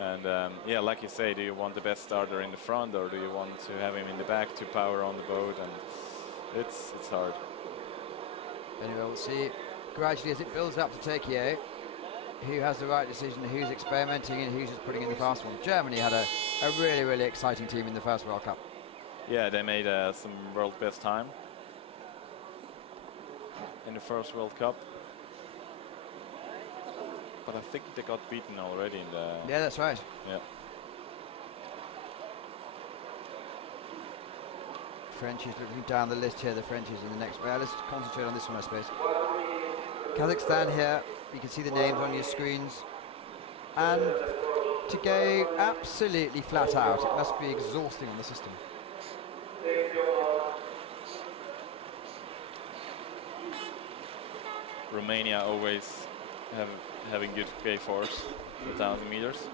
And yeah, like you say, do you want the best starter in the front, or do you want to have him in the back to power on the boat? And it's hard. Anyway, we'll see gradually as it builds up to Tokyo who has the right decision, who's experimenting and who's just putting in the fast one. Germany had a really, really exciting team in the first World Cup. Yeah, they made some world best time in the first World Cup. But I think they got beaten already in the... Yeah, that's right. Yeah. French is looking down the list here, the French is in the next. Well, let's concentrate on this one, I suppose. Kazakhstan here, you can see the names on your screens. And to go absolutely flat out, it must be exhausting on the system. Romania always having good K4s, 1,000 meters.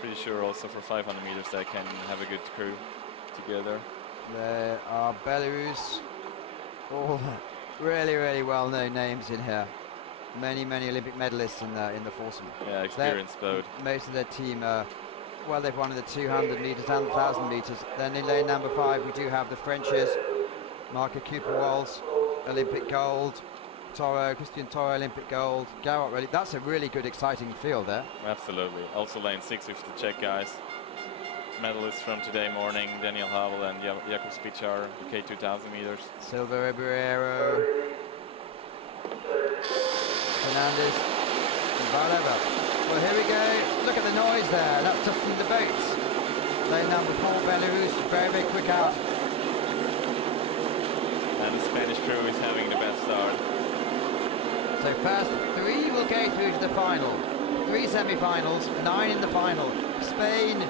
Pretty sure also for 500 meters they can have a good crew together. There are Belarus, all really, really well-known names in here. many Olympic medalists in the foursome. Yeah, experienced boat. Most of their team, well, they've won in the 200 meters and the 1,000 meters. Then in lane number 5, we do have the Frenches, Marco Cooper-Walls, Olympic gold, Christian Toro, Olympic gold, Garrot, really. That's a really good, exciting field there. Absolutely. Also lane 6 with the Czech guys. Medalists from today morning, Daniel Havel and Jakub Spichar, K2000 meters. Silva Ribeiro, Fernandez, and Varleva. Well, here we go. Look at the noise there. That's just from the boats. Lane number 4, Belarus, very quick out. And the Spanish crew is having the best start. So first 3 will go through to the final. 3 semi-finals, 9 in the final. Spain,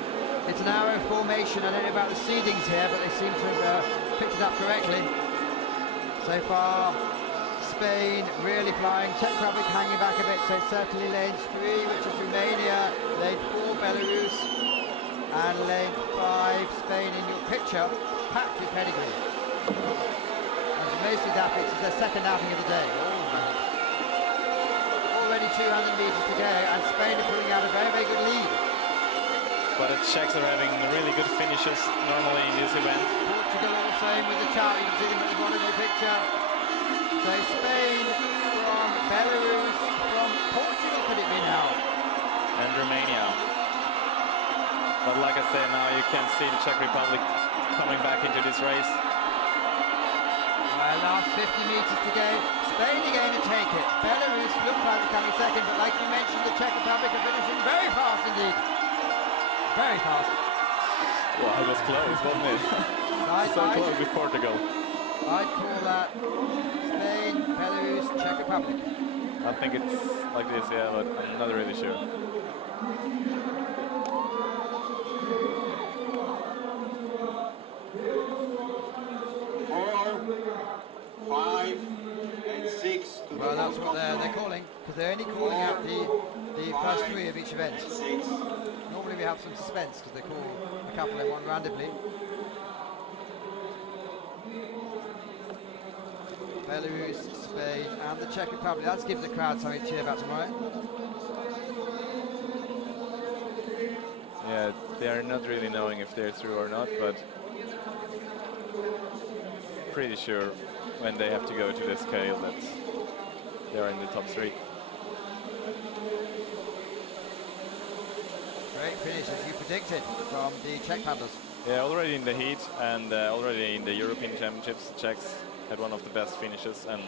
it's an arrow formation. I don't know about the seedings here, but they seem to have picked it up correctly. So far, Spain really flying. Czech Republic hanging back a bit, so certainly lane 3, which is Romania, lane 4, Belarus, and lane 5, Spain in your picture, packed with pedigree. And mostly that it's their second outing of the day. Already 200 meters to go, and Spain are pulling out a very good lead. But the Czechs are having really good finishes normally in this event. Portugal all the same with the chart, you can see them at the bottom of the picture. So Spain from Belarus, from Portugal could it be now? And Romania. But like I said, now you can see the Czech Republic coming back into this race. Last 50 meters to go. Spain are going to take it. Belarus looks like they're coming second, but like you mentioned, the Czech Republic are finishing very fast indeed. Very fast. Well, it was close, wasn't it? So close with Portugal. I'd call that Spain, Belarus, Czech Republic. I think it's like this, yeah, but I'm not really sure. 4, 5, and 6. Well, that's what they're calling, because they're only calling out the first 3 of each event. Normally we have some suspense, because they call a couple in one randomly. Belarus, Spain, and the Czech Republic. That gives the crowd something to cheer about tomorrow. Yeah, they are not really knowing if they're through or not, but pretty sure when they have to go to the scale that they're in the top 3. Great finish, as you predicted, from the Czech paddlers. Yeah, already in the heat and already in the European Championships, the Czechs had one of the best finishes, and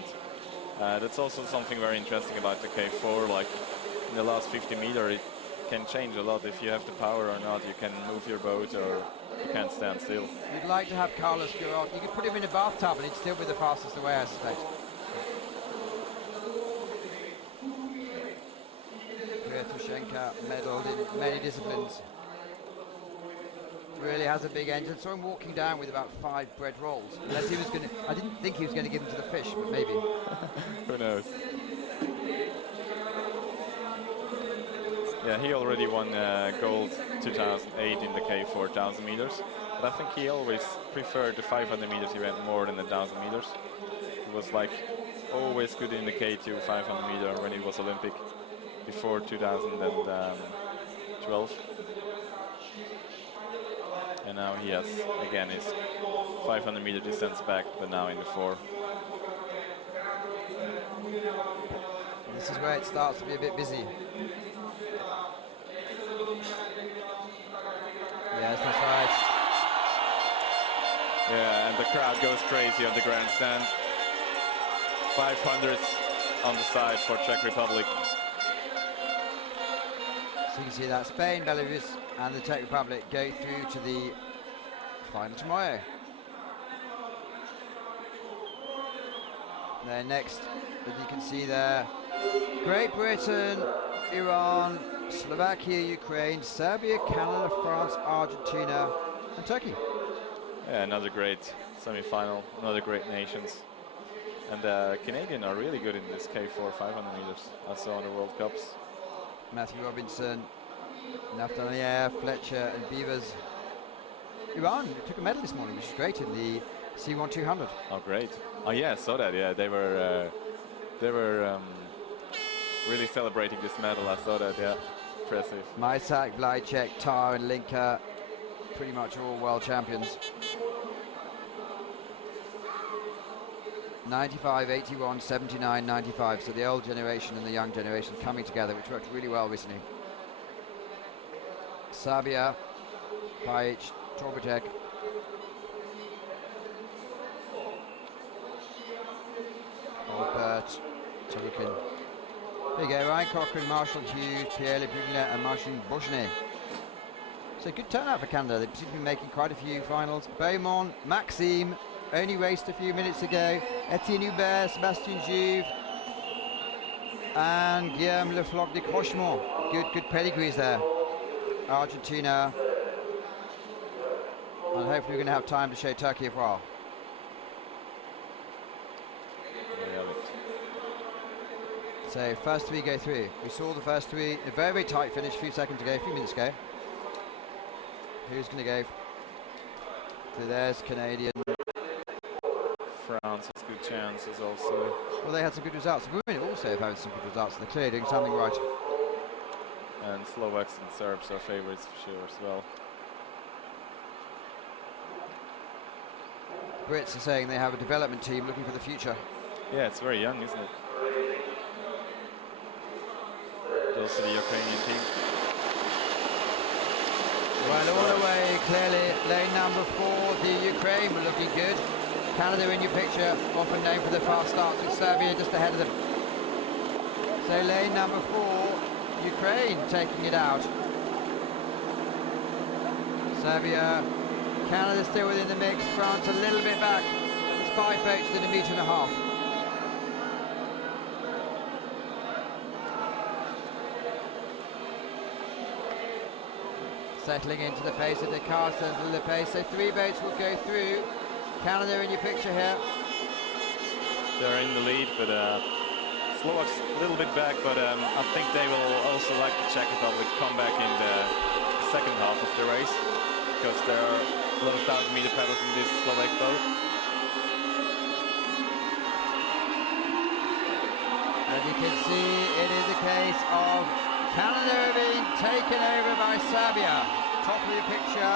that's also something very interesting about the K4. Like in the last 50 meters, it can change a lot. If you have the power or not, you can move your boat or you can't stand still. You'd like to have Carlos Garrot. You could put him in a bathtub and he'd still be the fastest away, I suspect. Tushenka medalled in many disciplines. Really has a big engine. Saw him walking down with about 5 bread rolls. Unless he was going to, I didn't think he was going to give them to the fish, but maybe. Who knows? Yeah, he already won gold 2008 in the K4000 meters. But I think he always preferred the 500 meters event more than the 1000 meters. He was like always good in the K2 500 meter when he was Olympic before 2012. And now he has again his 500 meter distance back, but now in the 4. This is where it starts to be a bit busy. Yes, that's right. Yeah, and the crowd goes crazy on the grandstand. 500s on the side for Czech Republic. So you can see that Spain, Belarus, and the Czech Republic go through to the final tomorrow. Then next, as you can see there, Great Britain, Iran, Slovakia, Ukraine, Serbia, Canada, France, Argentina, and Turkey. Yeah, another great semi-final, another great nations. And the Canadians are really good in this K4 500 meters. I saw in the World Cups. Matthew Robinson, Naftalier, Fletcher, and Beavers. Iran took a medal this morning, which is great, in the C1 200. Oh, great. Oh, yeah, I saw that. Yeah, they were really celebrating this medal. I saw that, yeah, impressive. Majsak, Vlajcek, Tar and Linka, pretty much all world champions. 95, 81, 79, 95. So the old generation and the young generation coming together, which worked really well recently. Sabia, Pajic, Torbatek. Albert, Chalukin. There you go, Ryan Cochrane, Marshall Hughes, Pierre Lebrunel and Marcin Boschnet. So good turnout for Canada. They seem to be making quite a few finals. Beaumont, Maxime, only raced a few minutes ago. Etienne Hubert, Sébastien Jouve, and Guillaume Lefloc de Crochemont. Good pedigrees there. Argentina. And hopefully we're going to have time to show Turkey as well. So first three go through. We saw the first three, a very, very tight finish, a few seconds ago, a few minutes ago. Who's going to go? So there's Canadian. France has good chances also. Well, they had some good results. Women also have had some good results. They're clearly doing something right. And Slovaks and Serbs are favorites for sure as well. Brits are saying they have a development team looking for the future. Yeah, it's very young, isn't it? Also the Ukrainian team. Well, all the way, clearly, lane number 4, the Ukraine were looking good. Canada in your picture, often known for the fast starts, with Serbia just ahead of them. So lane number 4, Ukraine taking it out. Serbia, Canada still within the mix, France a little bit back. It's 5 boats within a metre and a half. Settling into the pace of the car, settling the pace. So 3 boats will go through. Canada in your picture here. They're in the lead, but Slovaks a little bit back, but I think they will also, like the Czech Republic, come back in the second half of the race, because there are a lot of 1,000-meter pedals in this Slovak boat. And you can see it is a case of Canada being taken over by Serbia. Top of your picture,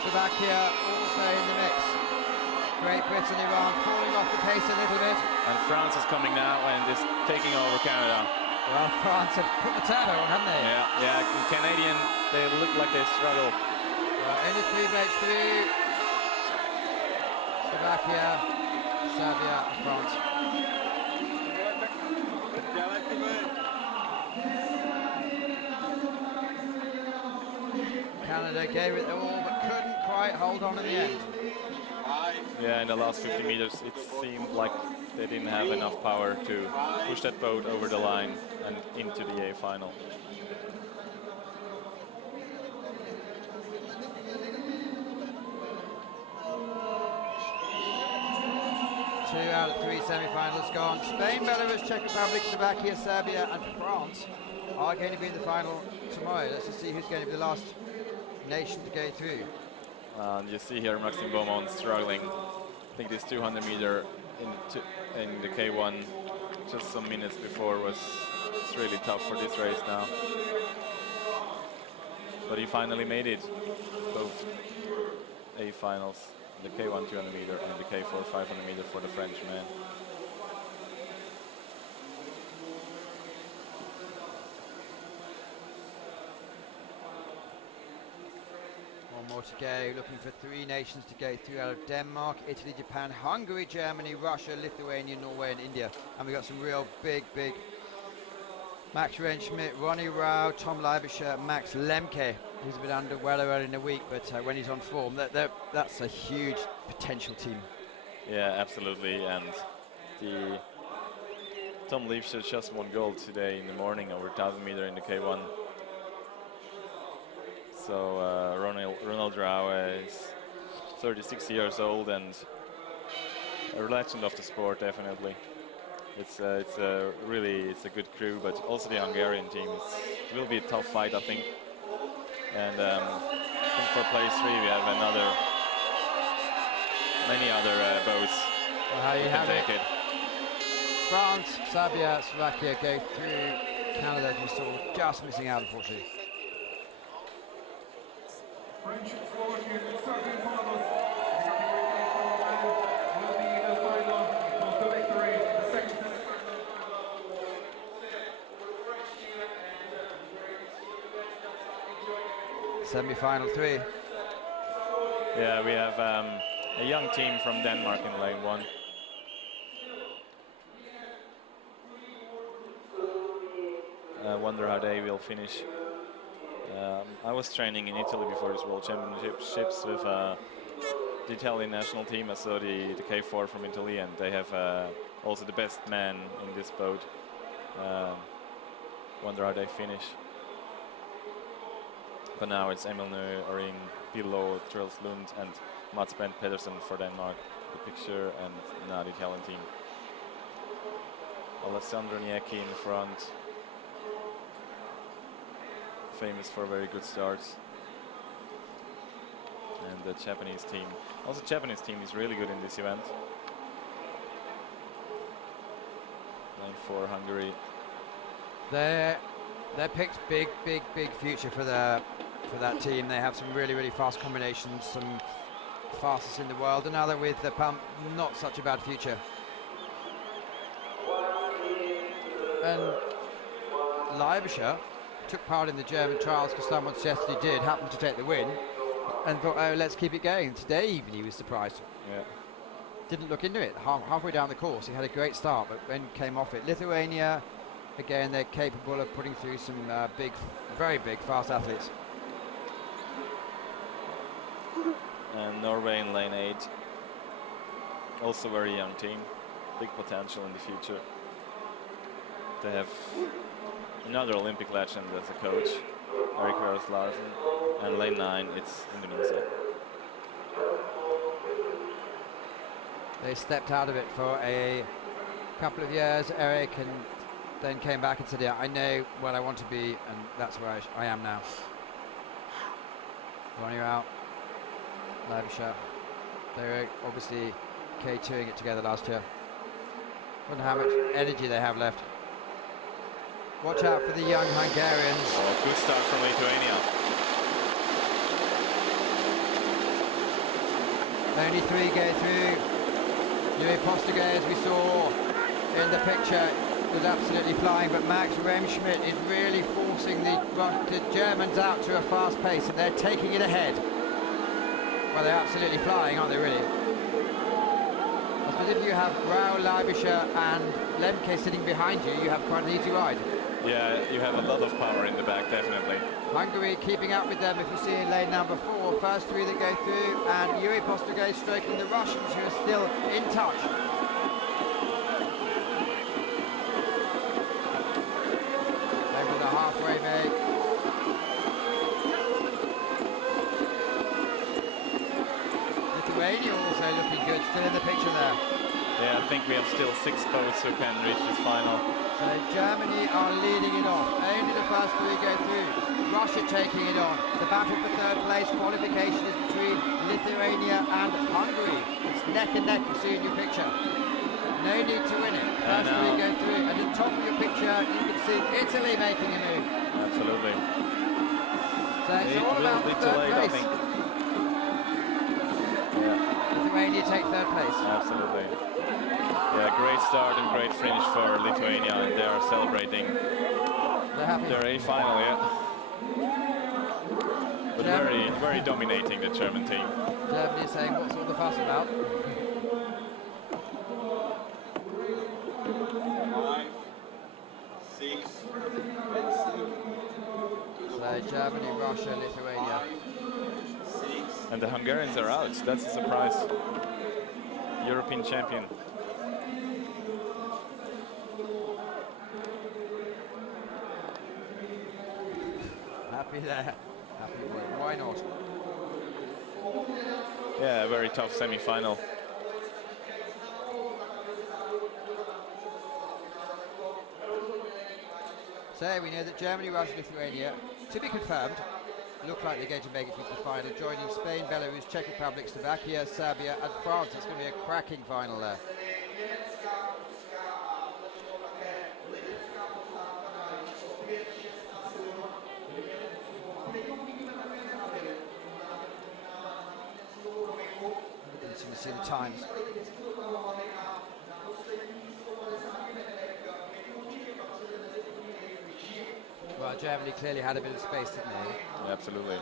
Slovakia also in the mix. Great Britain, Iran falling off the pace a little bit. And France is coming now and is taking over Canada. Well, France have put the turbo on, haven't they? Yeah, Canadian, they look like they struggle. Well, only 3 boats through. Slovakia, Serbia, and France. Canada gave it all, but couldn't quite hold on in the end. Yeah, in the last 50 meters, it seemed like they didn't have enough power to push that boat over the line and into the A final. Two out of 3 semi-finals gone. Spain, Belarus, Czech Republic, Slovakia, Serbia, and France are going to be in the final tomorrow. Let's just see who's going to be the last nation to go through. And you see here Maxime Beaumont struggling. I think this 200 meter in the K1 just some minutes before it's really tough for this race now. But he finally made it. Both A finals, the K1 200 meter and the K4 500 meter for the Frenchman. More to go, looking for 3 nations to go through out of Denmark, Italy, Japan, Hungary, Germany, Russia, Lithuania, Norway and India. And we've got some real big Max Rentschmidt, Ronnie Rao, Tom Leibischer, Max Lemke, who's a bit under weather in a week, but when he's on form, that's a huge potential team. Yeah, absolutely. And the Tom Leibischer just won gold today in the morning over 1,000 meter in the K1. So Ronald Rao is 36 years old and a legend of the sport, definitely. It's a good crew, but also the Hungarian team. It will be a tough fight, I think. And I think for place 3 we have many other boats well, how you who have can take it. it. France, Serbia, Slovakia go through. Canada, as we saw, just missing out, unfortunately. French, Slovakian, semifinals. Will be the final of the victory, the second Semi-final 3. Yeah, we have a young team from Denmark in lane 1. I wonder how they will finish. I was training in Italy before this World Championships with the Italian national team. I saw the K4 from Italy, and they have also the best man in this boat. Wonder how they finish. But now it's Emil Nøring, Pilot, Truls Lund, and Mats Bent Pedersen for Denmark. The picture, and now the Italian team. Alessandro Niecki in front. Famous for very good starts. And the Japanese team. Also, Japanese team is really good in this event. Lane 4, Hungary. They're picked big future for that team. They have some really fast combinations, some fastest in the world. Another with the pump, not such a bad future. And Leibischer took part in the German trials because someone suggested he did, happened to take the win, and thought, oh, let's keep it going. Today even he was surprised. Yeah. Didn't look into it. Halfway down the course, he had a great start, but then came off it. Lithuania, again, they're capable of putting through some very big, fast athletes. And Norway in lane 8. Also very young team. Big potential in the future. They have another Olympic legend as a coach, Erik Røros Larsen. And lane 9, it's Indonesia. They stepped out of it for a couple of years, Erik, and then came back and said, yeah, I know where I want to be, and that's where I am now. Ronnie out, Leibischer. They were obviously K2ing it together last year. Wonder how much energy they have left. Watch out for the young Hungarians. Oh, good start from Lithuania. Only 3 go through. Yuri Postegay, as we saw in the picture, was absolutely flying, but Max Remschmidt is really forcing the Germans out to a fast pace, and they're taking it ahead. Well, they're absolutely flying, aren't they, really? I suppose if you have Raul, Leibischer and Lemke sitting behind you, you have quite an easy ride. Yeah, you have a lot of power in the back, definitely. Hungary keeping up with them, if you see in lane number 4, first 3 that go through, and Yuri Postegay stroking the Russians, who are still in touch. Over the halfway make. Lithuania also looking good, still in the picture there. Yeah, I think we have still 6 boats who can reach this final. So Germany are leading it off. Only the first 3 go through. Russia taking it on. The battle for 3rd place qualification is between Lithuania and Hungary. It's neck and neck, you see in your picture. No need to win it. First 3 go through. And at the top of your picture, you can see Italy making a move. Absolutely. So it's all about the 3rd place. Yeah. Lithuania take 3rd place. Absolutely. Yeah, great start and great finish for Lithuania, and they are celebrating their A final, yeah. But very dominating, the German team. Germany is saying, what's all the fuss about? 5, 6, and 7. So Germany, Russia, Lithuania. 5, 6. And the Hungarians are out. That's a surprise. European champion. Happy there. Happy boy. Why not? Yeah, a very tough semi-final. So we know that Germany, Russia, Lithuania, to be confirmed, look like they're going to make it to the final, joining Spain, Belarus, Czech Republic, Slovakia, Serbia and France. It's going to be a cracking final there. see the times. Well, Germany clearly had a bit of space, didn't they? Yeah, absolutely.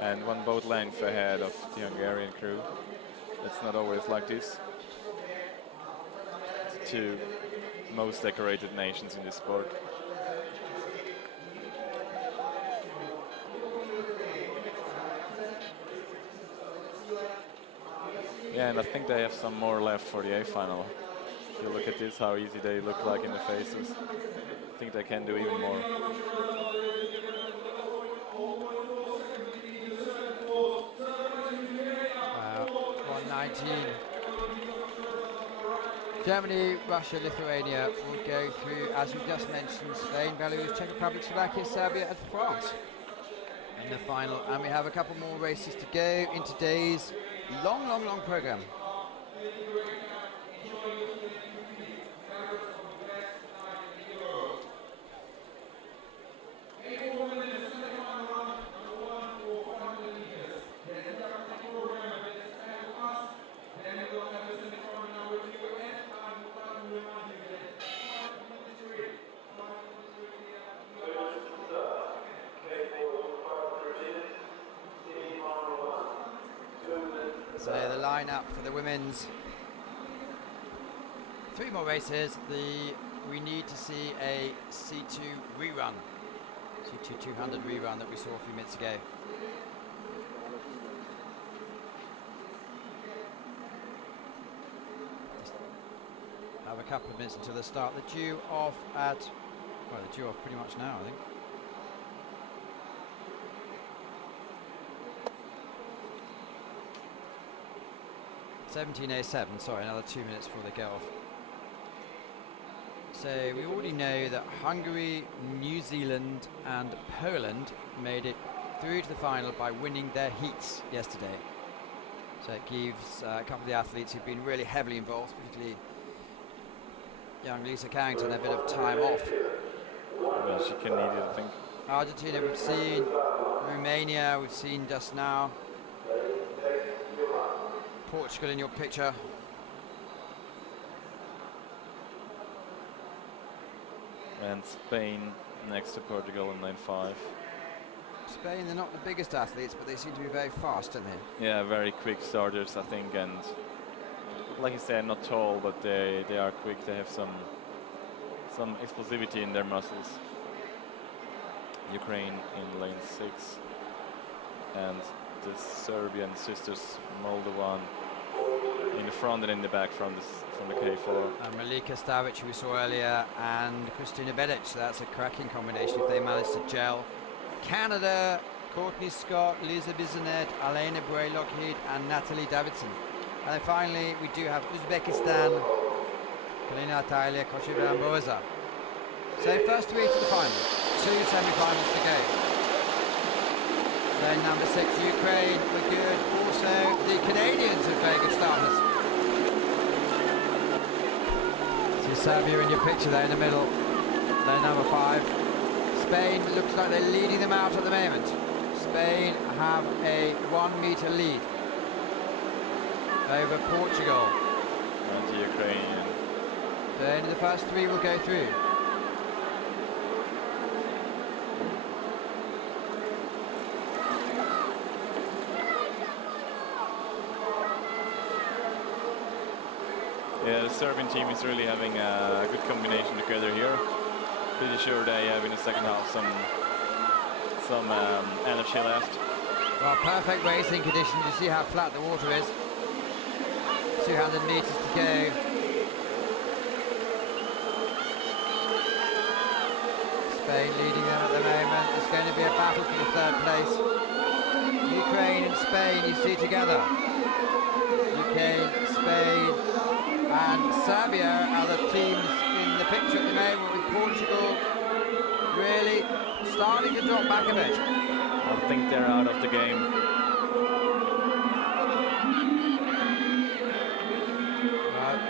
And one boat length ahead of the Hungarian crew. It's not always like this. It's two most decorated nations in this sport. Yeah, and I think they have some more left for the A final. If you look at this, how easy they look like in the faces. I think they can do even more. 119. Germany, Russia, Lithuania will go through, as we just mentioned, Spain, Belarus, Czech Republic, Slovakia, Serbia and France in the final. And we have a couple more races to go in today's long program. So the lineup for the women's. 3 more races. We need to see a C2 rerun. C2 200 rerun that we saw a few minutes ago. Just have a couple of minutes until the start. The due off at, well, the due off pretty much now, I think. (17:07), sorry, another 2 minutes before they go off. So we already know that Hungary, New Zealand and Poland made it through to the final by winning their heats yesterday. So it gives a couple of the athletes who've been really heavily involved, particularly young Lisa Carrington, a bit of time off. Well, she can need it, I think. Argentina we've seen, Romania we've seen just now. Portugal in your picture. And Spain next to Portugal in lane 5. Spain, they're not the biggest athletes, but they seem to be very fast, don't they? Yeah, very quick starters, I think, and like you said, not tall, but they are quick. They have some explosivity in their muscles. Ukraine in lane 6, and the Serbian sisters, Moldovan, in the front and in the back from the K4. Malika Stavic, who we saw earlier, and Kristina Bedic. So that's a cracking combination if they manage to gel. Canada, Courtney Scott, Lisa Bizanet, Alena Bray-Lockheed and Natalie Davidson. And then finally we do have Uzbekistan, Kalina Natalia Kosheva-Amboza. So first 3 to the final, 2 semi-finals to go. Then number 6 Ukraine were good. Also the Canadians are very good starters. See Serbia in your picture there in the middle. They're number 5. Spain looks like they're leading them out at the moment. Spain have a 1 meter lead over Portugal. And the Ukrainian. Then the first 3 will go through. Yeah, the Serbian team is really having a good combination together here. Pretty sure they have in the second half some energy left. Well, perfect racing conditions. You see how flat the water is. 200 meters to go. Spain leading them at the moment. It's going to be a battle for the 3rd place. Ukraine and Spain, you see together. UK, Spain and Serbia are the teams in the picture at the moment, with Portugal really starting to drop back a bit. I think they're out of the game. Right,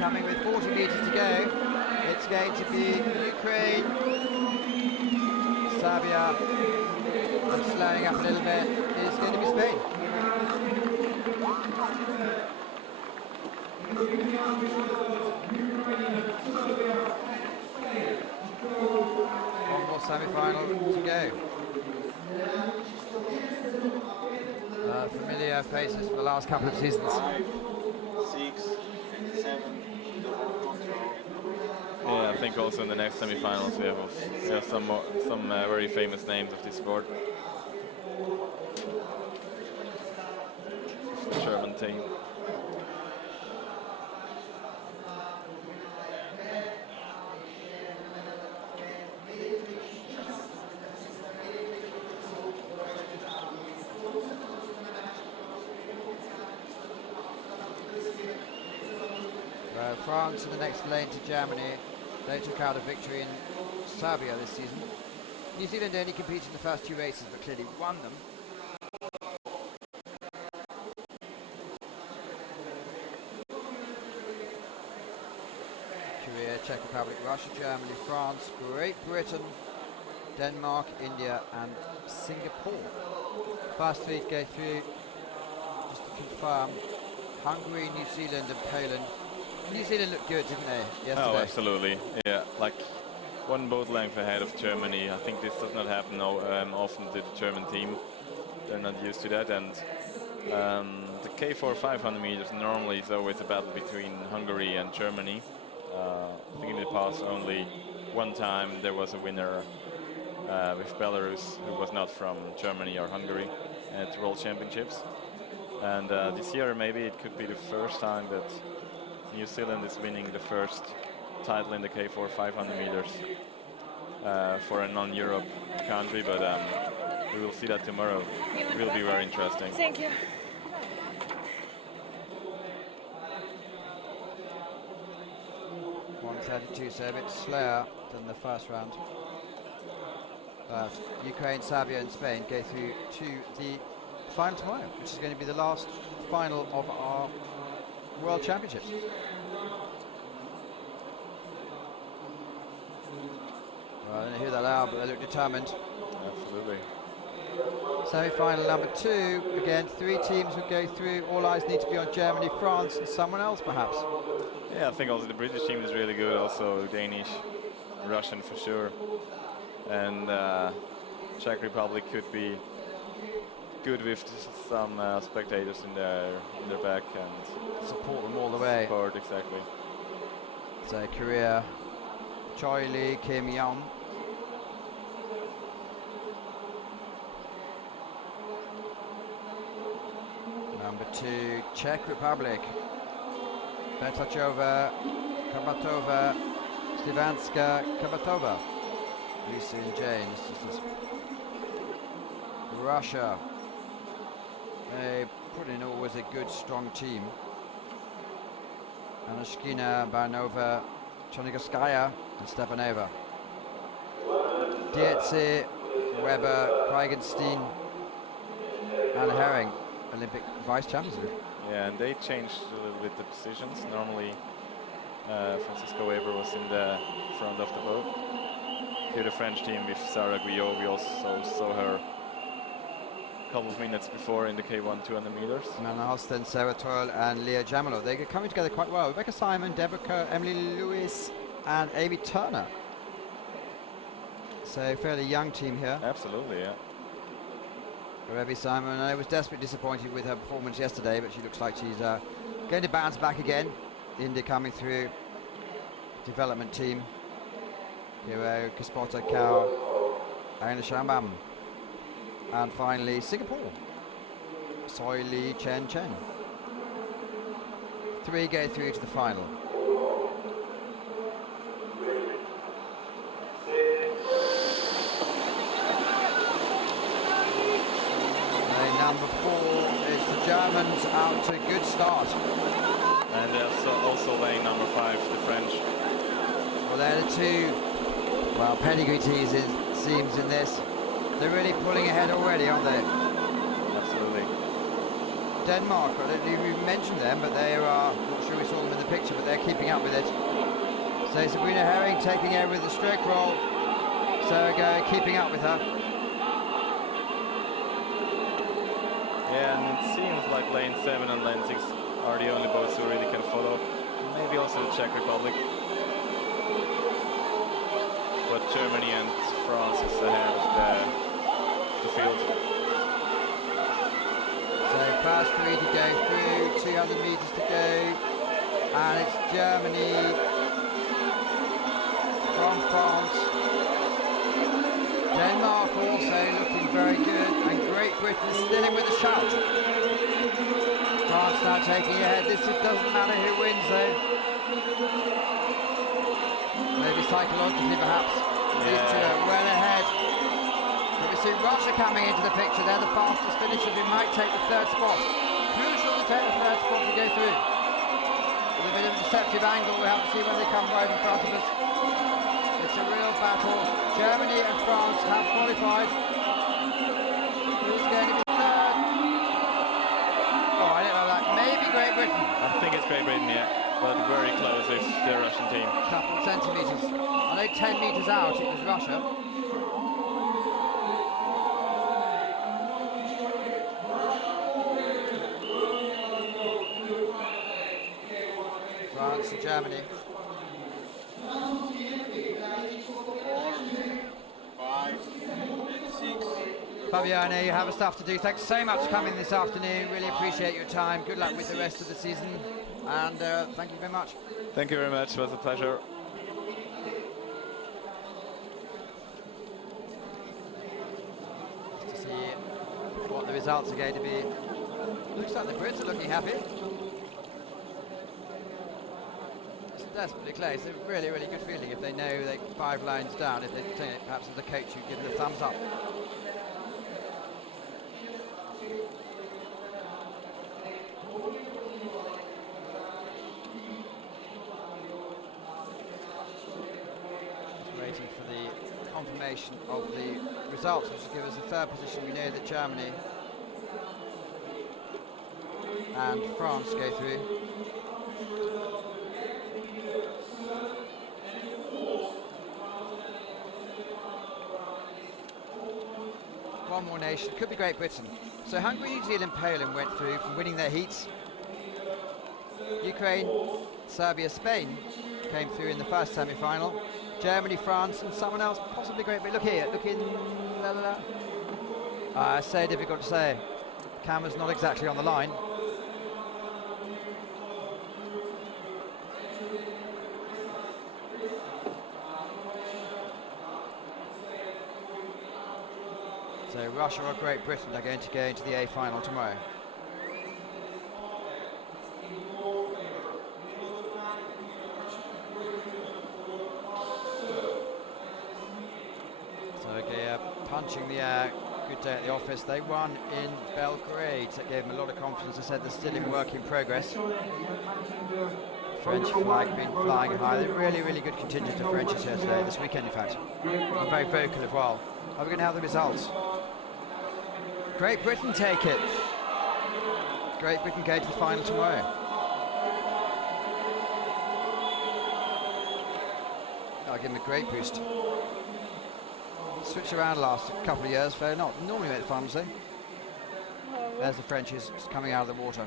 coming with 40 meters to go. It's going to be Ukraine, Serbia, and slowing up a little bit is going to be Spain. One more semi-final to go. Familiar faces from the last couple of seasons. 5, 6, and 7 in the whole control. Yeah, I think also in the next semi-finals we have some very famous names of this sport. The German team. France in the next lane to Germany. They took out a victory in Serbia this season. New Zealand only competed in the first 2 races but clearly won them. Korea, Czech Republic, Russia, Germany, France, Great Britain, Denmark, India and Singapore. First 3 to go through, just to confirm, Hungary, New Zealand and Poland. New Zealand looked good, didn't they, yesterday? Oh, absolutely. Yeah, like one boat length ahead of Germany. I think this does not happen often to the German team. They're not used to that. And the K4 500 meters normally is always a battle between Hungary and Germany. I think in the past only one time there was a winner with Belarus who was not from Germany or Hungary at World Championships. And this year maybe it could be the first time that New Zealand is winning the first title in the K4 500 meters for a non-Europe country, but we will see that tomorrow. It will be very interesting. Thank you. 1:32, so a bit slower than the first round. But Ukraine, Serbia and Spain go through to the final tomorrow, which is going to be the last final of our World Championships. Well, I don't know who they'll allow, but they look determined. Absolutely. Semi-final number 2. Again, 3 teams will go through. All eyes need to be on Germany, France, and someone else, perhaps. Yeah, I think also the British team is really good. Also Danish, Russian for sure, and Czech Republic could be good with some spectators in their back and support them all the way. Support, exactly. So Korea, Choi Lee, Kim Young. Number 2, Czech Republic. Betachova, Kabatova, Slivanska, Kabatova. Lisa and Jane. This is Russia. They put in always a good, strong team. Anashkina, Barnova, Chonigoskaya, and Stepanova. Dietze, Weber, Kraigenstein, and Herring, Olympic vice champions. Yeah, and they changed a little bit the positions. Normally, Francisco Weber was in the front of the boat. Here, the French team with Sarah Guyot, we also saw her a couple of minutes before in the K1 200 meters. Anna Hosten, Sarah Toyle, and Leah Jamilov. They're coming together quite well. Rebecca Simon, Deborah Kerr, Emily Lewis, and Amy Turner. So, fairly young team here. Absolutely, yeah. Rebby Simon, I was desperately disappointed with her performance yesterday, but she looks like she's going to bounce back again. India coming through, development team. Hero, Kaspota, Kao, Aina Shambam. And finally, Singapore. Soi Lee Chen Chen. 3 go through to the final. Number 4 is the Germans out to a good start. And also lane number 5, the French. Well, they're the 2, well, pedigree teams it seems in this. They're really pulling ahead already, aren't they? Absolutely. Denmark, I don't know if we mentioned them, but they are, not sure we saw them in the picture, but they're keeping up with it. So Sabrina Herring taking over with the stroke roll. Sarah keeping up with her. Yeah, and it seems like lane 7 and lane 6 are the only boats who really can follow. Maybe also the Czech Republic. But Germany and France is ahead of the field. So first 3 to go through, 200 metres to go, and it's Germany from France. Denmark also looking very good, and Great Britain still in with a shout. France now taking ahead. This doesn't matter who wins though. Maybe psychologically perhaps. These two are well ahead. But we see Russia coming into the picture. They're the fastest finishers who might take the third spot. Crucial to take the third spot to go through. With a bit of a deceptive angle, we'll have to see when they come right in front of us. It's a real battle. Germany and France have qualified. Who's going to be third? Oh, I don't know that. Maybe Great Britain. I think it's Great Britain, yeah. But very close is the Russian team. A couple of centimetres. I know 10 metres out it was Russia. France and Germany. 4, 5, 6. Fabiano, you have stuff to do. Thanks so much for coming this afternoon. Really appreciate your time. Good luck with the rest of the season. And thank you very much. Thank you very much. It was a pleasure. Just to see what the results are going to be. Looks like the Brits are looking happy. It's desperately close. It's a really, really good feeling if they know they're 5 lines down. If they take it, perhaps as a coach, you'd give them a thumbs up. Confirmation of the results, which will give us the third position. We know that Germany and France go through. One more nation, could be Great Britain. So Hungary, New Zealand, Poland went through from winning their heats. Ukraine, Serbia, Spain came through in the first semi-final. Germany, France, and someone else, possibly Great Britain. Look here, look in. La, la, la. So difficult to say. The camera's not exactly on the line. So Russia or Great Britain are going to go into the A final tomorrow. Punching the air, good day at the office. They won in Belgrade. That gave them a lot of confidence. I said they're still in work in progress. French flag been flying high. They're really, really good contingent of Frenchies here today, this weekend in fact. And very vocal as well. Are we going to have the results? Great Britain take it. Great Britain go to the final tomorrow. I'll give them a great boost. Switched around the last couple of years, fair not. Normally make the finals though. There's the Frenchies coming out of the water.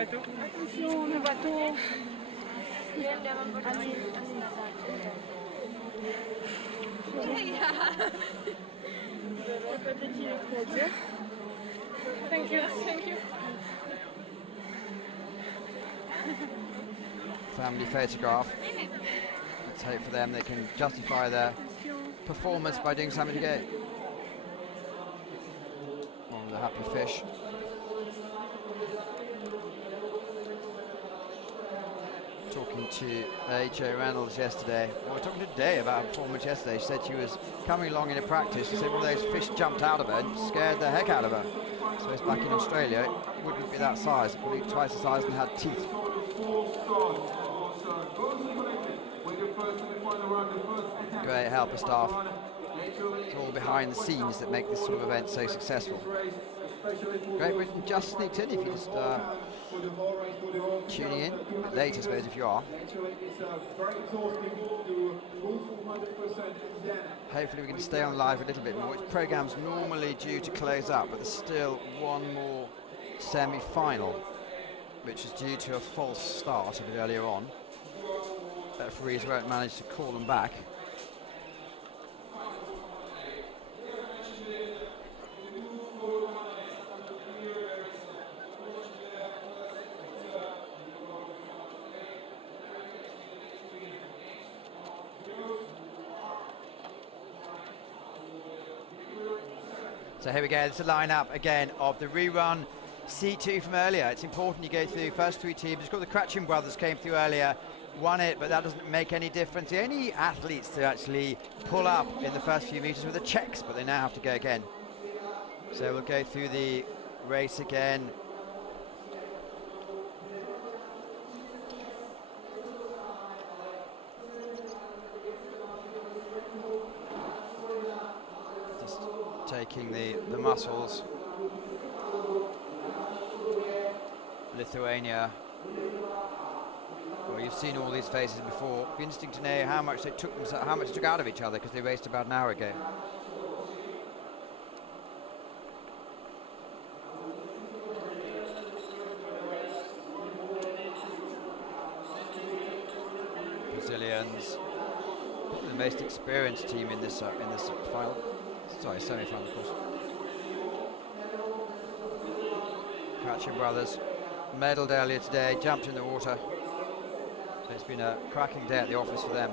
Attention, le bateau. Thank you, thank you. Family photograph. Let's hope for them they can justify their performance by doing something to go. One of the happy fish. Talking to H.A. Reynolds yesterday. Well, we were talking today about her performance yesterday. She said she was coming along in a practice. She said one of those fish jumped out of her and scared the heck out of her. So it's back in Australia. It wouldn't be that size. Probably twice the size and had teeth. Great helper staff. It's all behind the scenes that make this sort of event so successful. Great Britain just sneaked in if you just tuning in, a bit late I suppose if you are. Hopefully we can stay on live a little bit more. Its program's normally due to close up, but there's still one more semi-final, which is due to a false start a bit earlier on. Referees won't manage to call them back. So here we go, it's a lineup again of the rerun C2 from earlier. It's important you go through first three teams. It's got the Cratchit brothers came through earlier, won it, but that doesn't make any difference. The only athletes to actually pull up in the first few meters were the Czechs, but they now have to go again. So we'll go through the race again. Just taking the muscles. Lithuania. Well, you've seen all these faces before. It'd be interesting to know how much they took out of each other, because they raced about an hour ago. Brazilians, probably the most experienced team in this final. Sorry, semi-final, of course. Cratchit brothers medalled earlier today, jumped in the water. So it's been a cracking day at the office for them.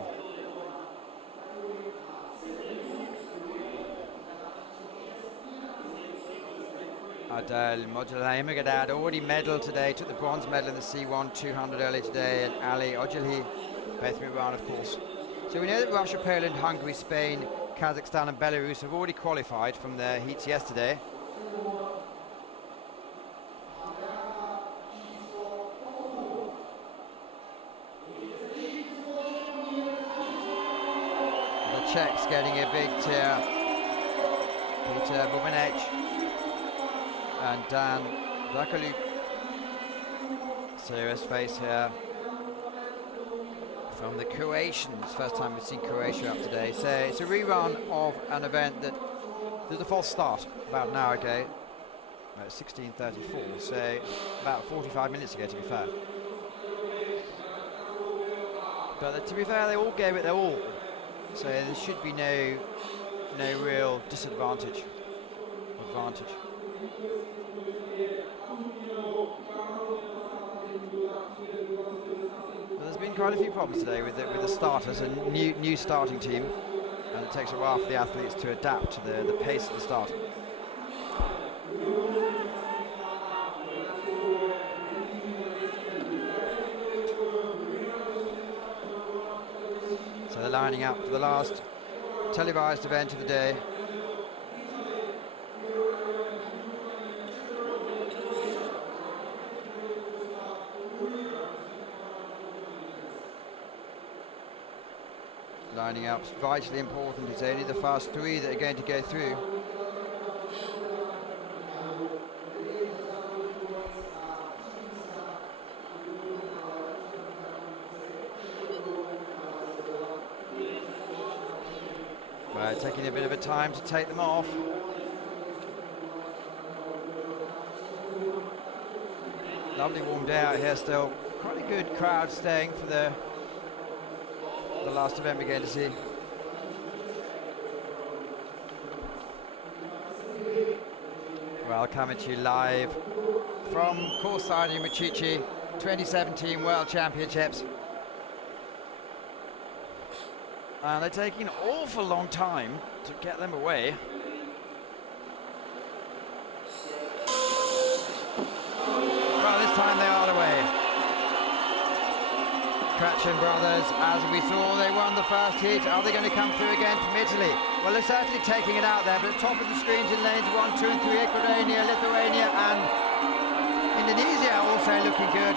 Adel Mojalaimagadad already medalled today, took the bronze medal in the C1 200 earlier today, and Ali Ojelhi, both rerun of course. So we know that Russia, Poland, Hungary, Spain, Kazakhstan and Belarus have already qualified from their heats yesterday. Czechs getting a big tear. Peter Bubinec and Dan Zakaluk. Serious face here from the Croatians. First time we've seen Croatia up today. So it's a rerun of an event that there's a false start about an hour ago at 16:34. So about 45 minutes ago, to be fair. But to be fair, they all gave it their all. So there should be no real disadvantage. Advantage. But there's been quite a few problems today with the starters and new starting team, and it takes a while for the athletes to adapt to the pace of the start. They're lining up for the last televised event of the day. Lining up is vitally important. It's only the first three that are going to go through. Taking a bit of a time to take them off. Lovely warm day out here still. Quite a good crowd staying for the last event we're going to see. Well, coming to you live from courtside in Racice 2017 World Championships. And they're taking an awful long time to get them away. Well, this time they are away. Cratchit brothers, as we saw, they won the first heat. Are they going to come through again from Italy? Well, they're certainly taking it out there, but top of the screens in lanes 1, 2 and 3, Ecuador, Lithuania and Indonesia also looking good.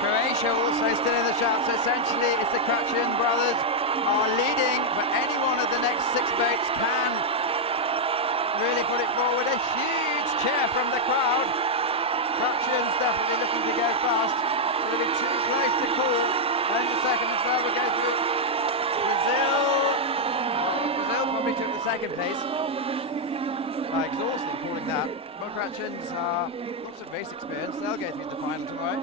Croatia also still in the shot, so essentially it's the Cratchit brothers are leading, but any one of the next 6 boats can really put it forward. A huge cheer from the crowd. Crutchen's definitely looking to go fast. It's going to be too close to call. And the second and third will go through. Brazil probably took the second place. Exhausting calling that. But Crutchen's lots of race experience. They'll go through the final tomorrow.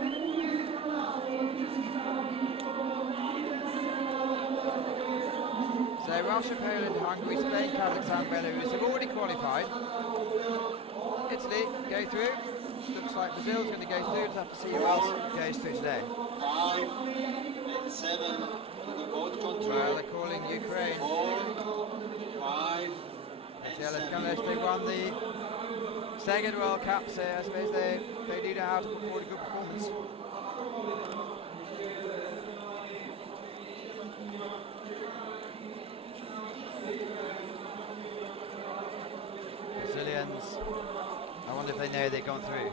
So Russia, Poland, Hungary, Spain, Kazakhstan, Belarus have already qualified. Italy go through. Looks like Brazil's going to go through. We'll have to see who else goes through today. 5 and 7 on the boat control. Well, they're calling Ukraine. 4, 5 and Unless 7. they won the second World Cup, so I suppose they do know how to put forward a good performance. Brazilians, I wonder if they know they've gone through.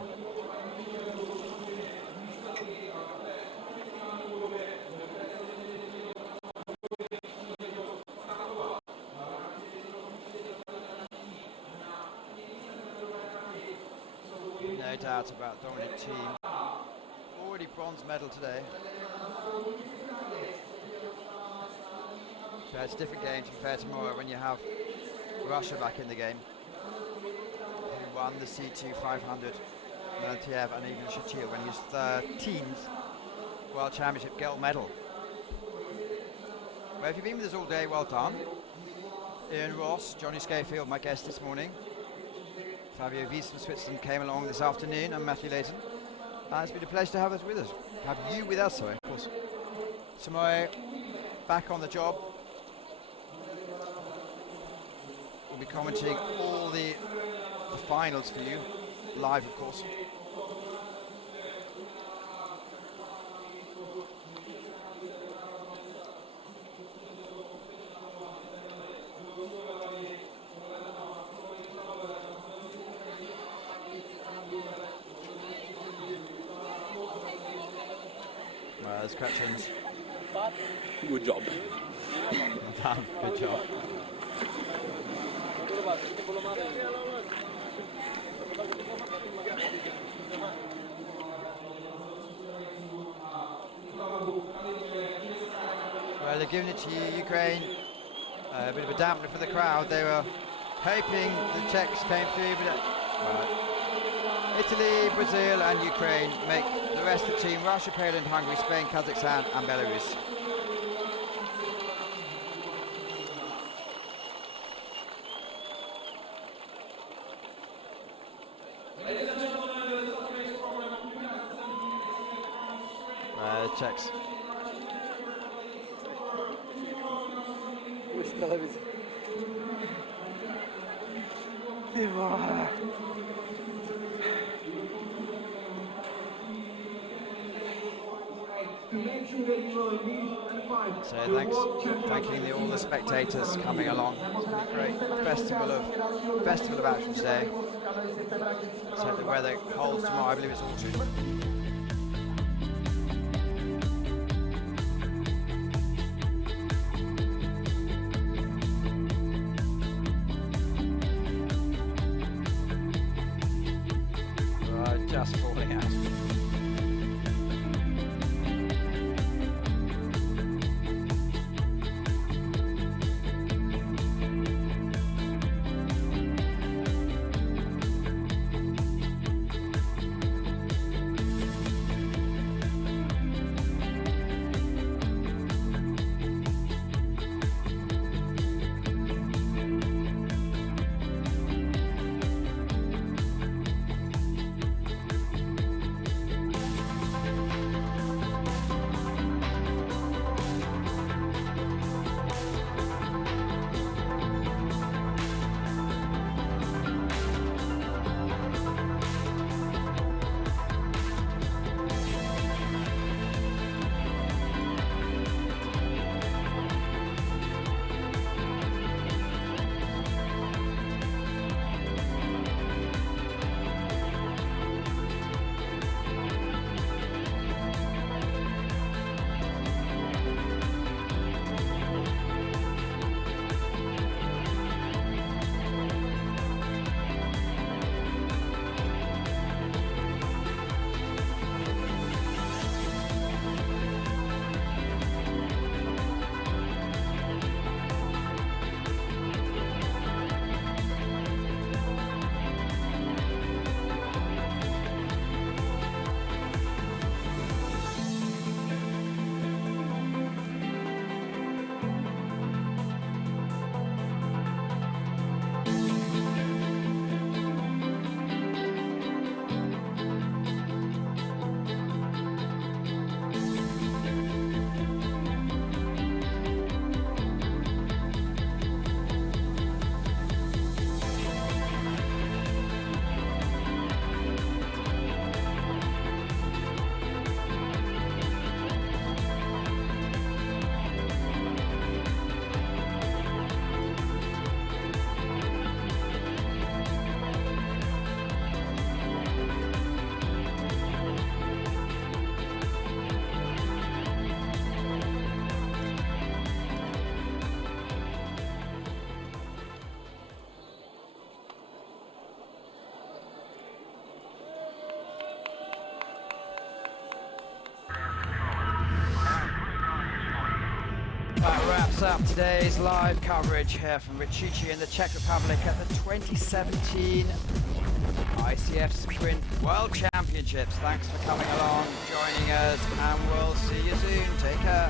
No doubt about dominant team. Already bronze medal today. So it's a different game to be fair tomorrow when you have Russia back in the game, who won the C2 500, Melantiev and even Shatil when his 13th World Championship gold medal. Well, if you've been with us all day, well done. Ian Ross, Johnny Schofield, my guest this morning. Fabio Wies from Switzerland came along this afternoon, and Matthew Layton. It's been a pleasure to have us with us. Have you with us, sorry, of course. Tomorrow, back on the job. We'll be commenting all the finals for you, live of course. Well, there's Crutchens. Good job. Well done, good job. Well, they're giving it to you, Ukraine. A bit of a dampener for the crowd. They were hoping the Czechs came through, but Italy, Brazil and Ukraine make the rest of the team. Russia, Poland, Hungary, Spain, Kazakhstan and Belarus. Czechs. So thanking all the spectators coming along. It's been a great festival of action today. Let's hope the weather holds tomorrow. I believe it's all true. Just falling out. That wraps up today's live coverage here from Racice in the Czech Republic at the 2017 ICF Sprint World Championships. Thanks for coming along, joining us, and we'll see you soon. Take care.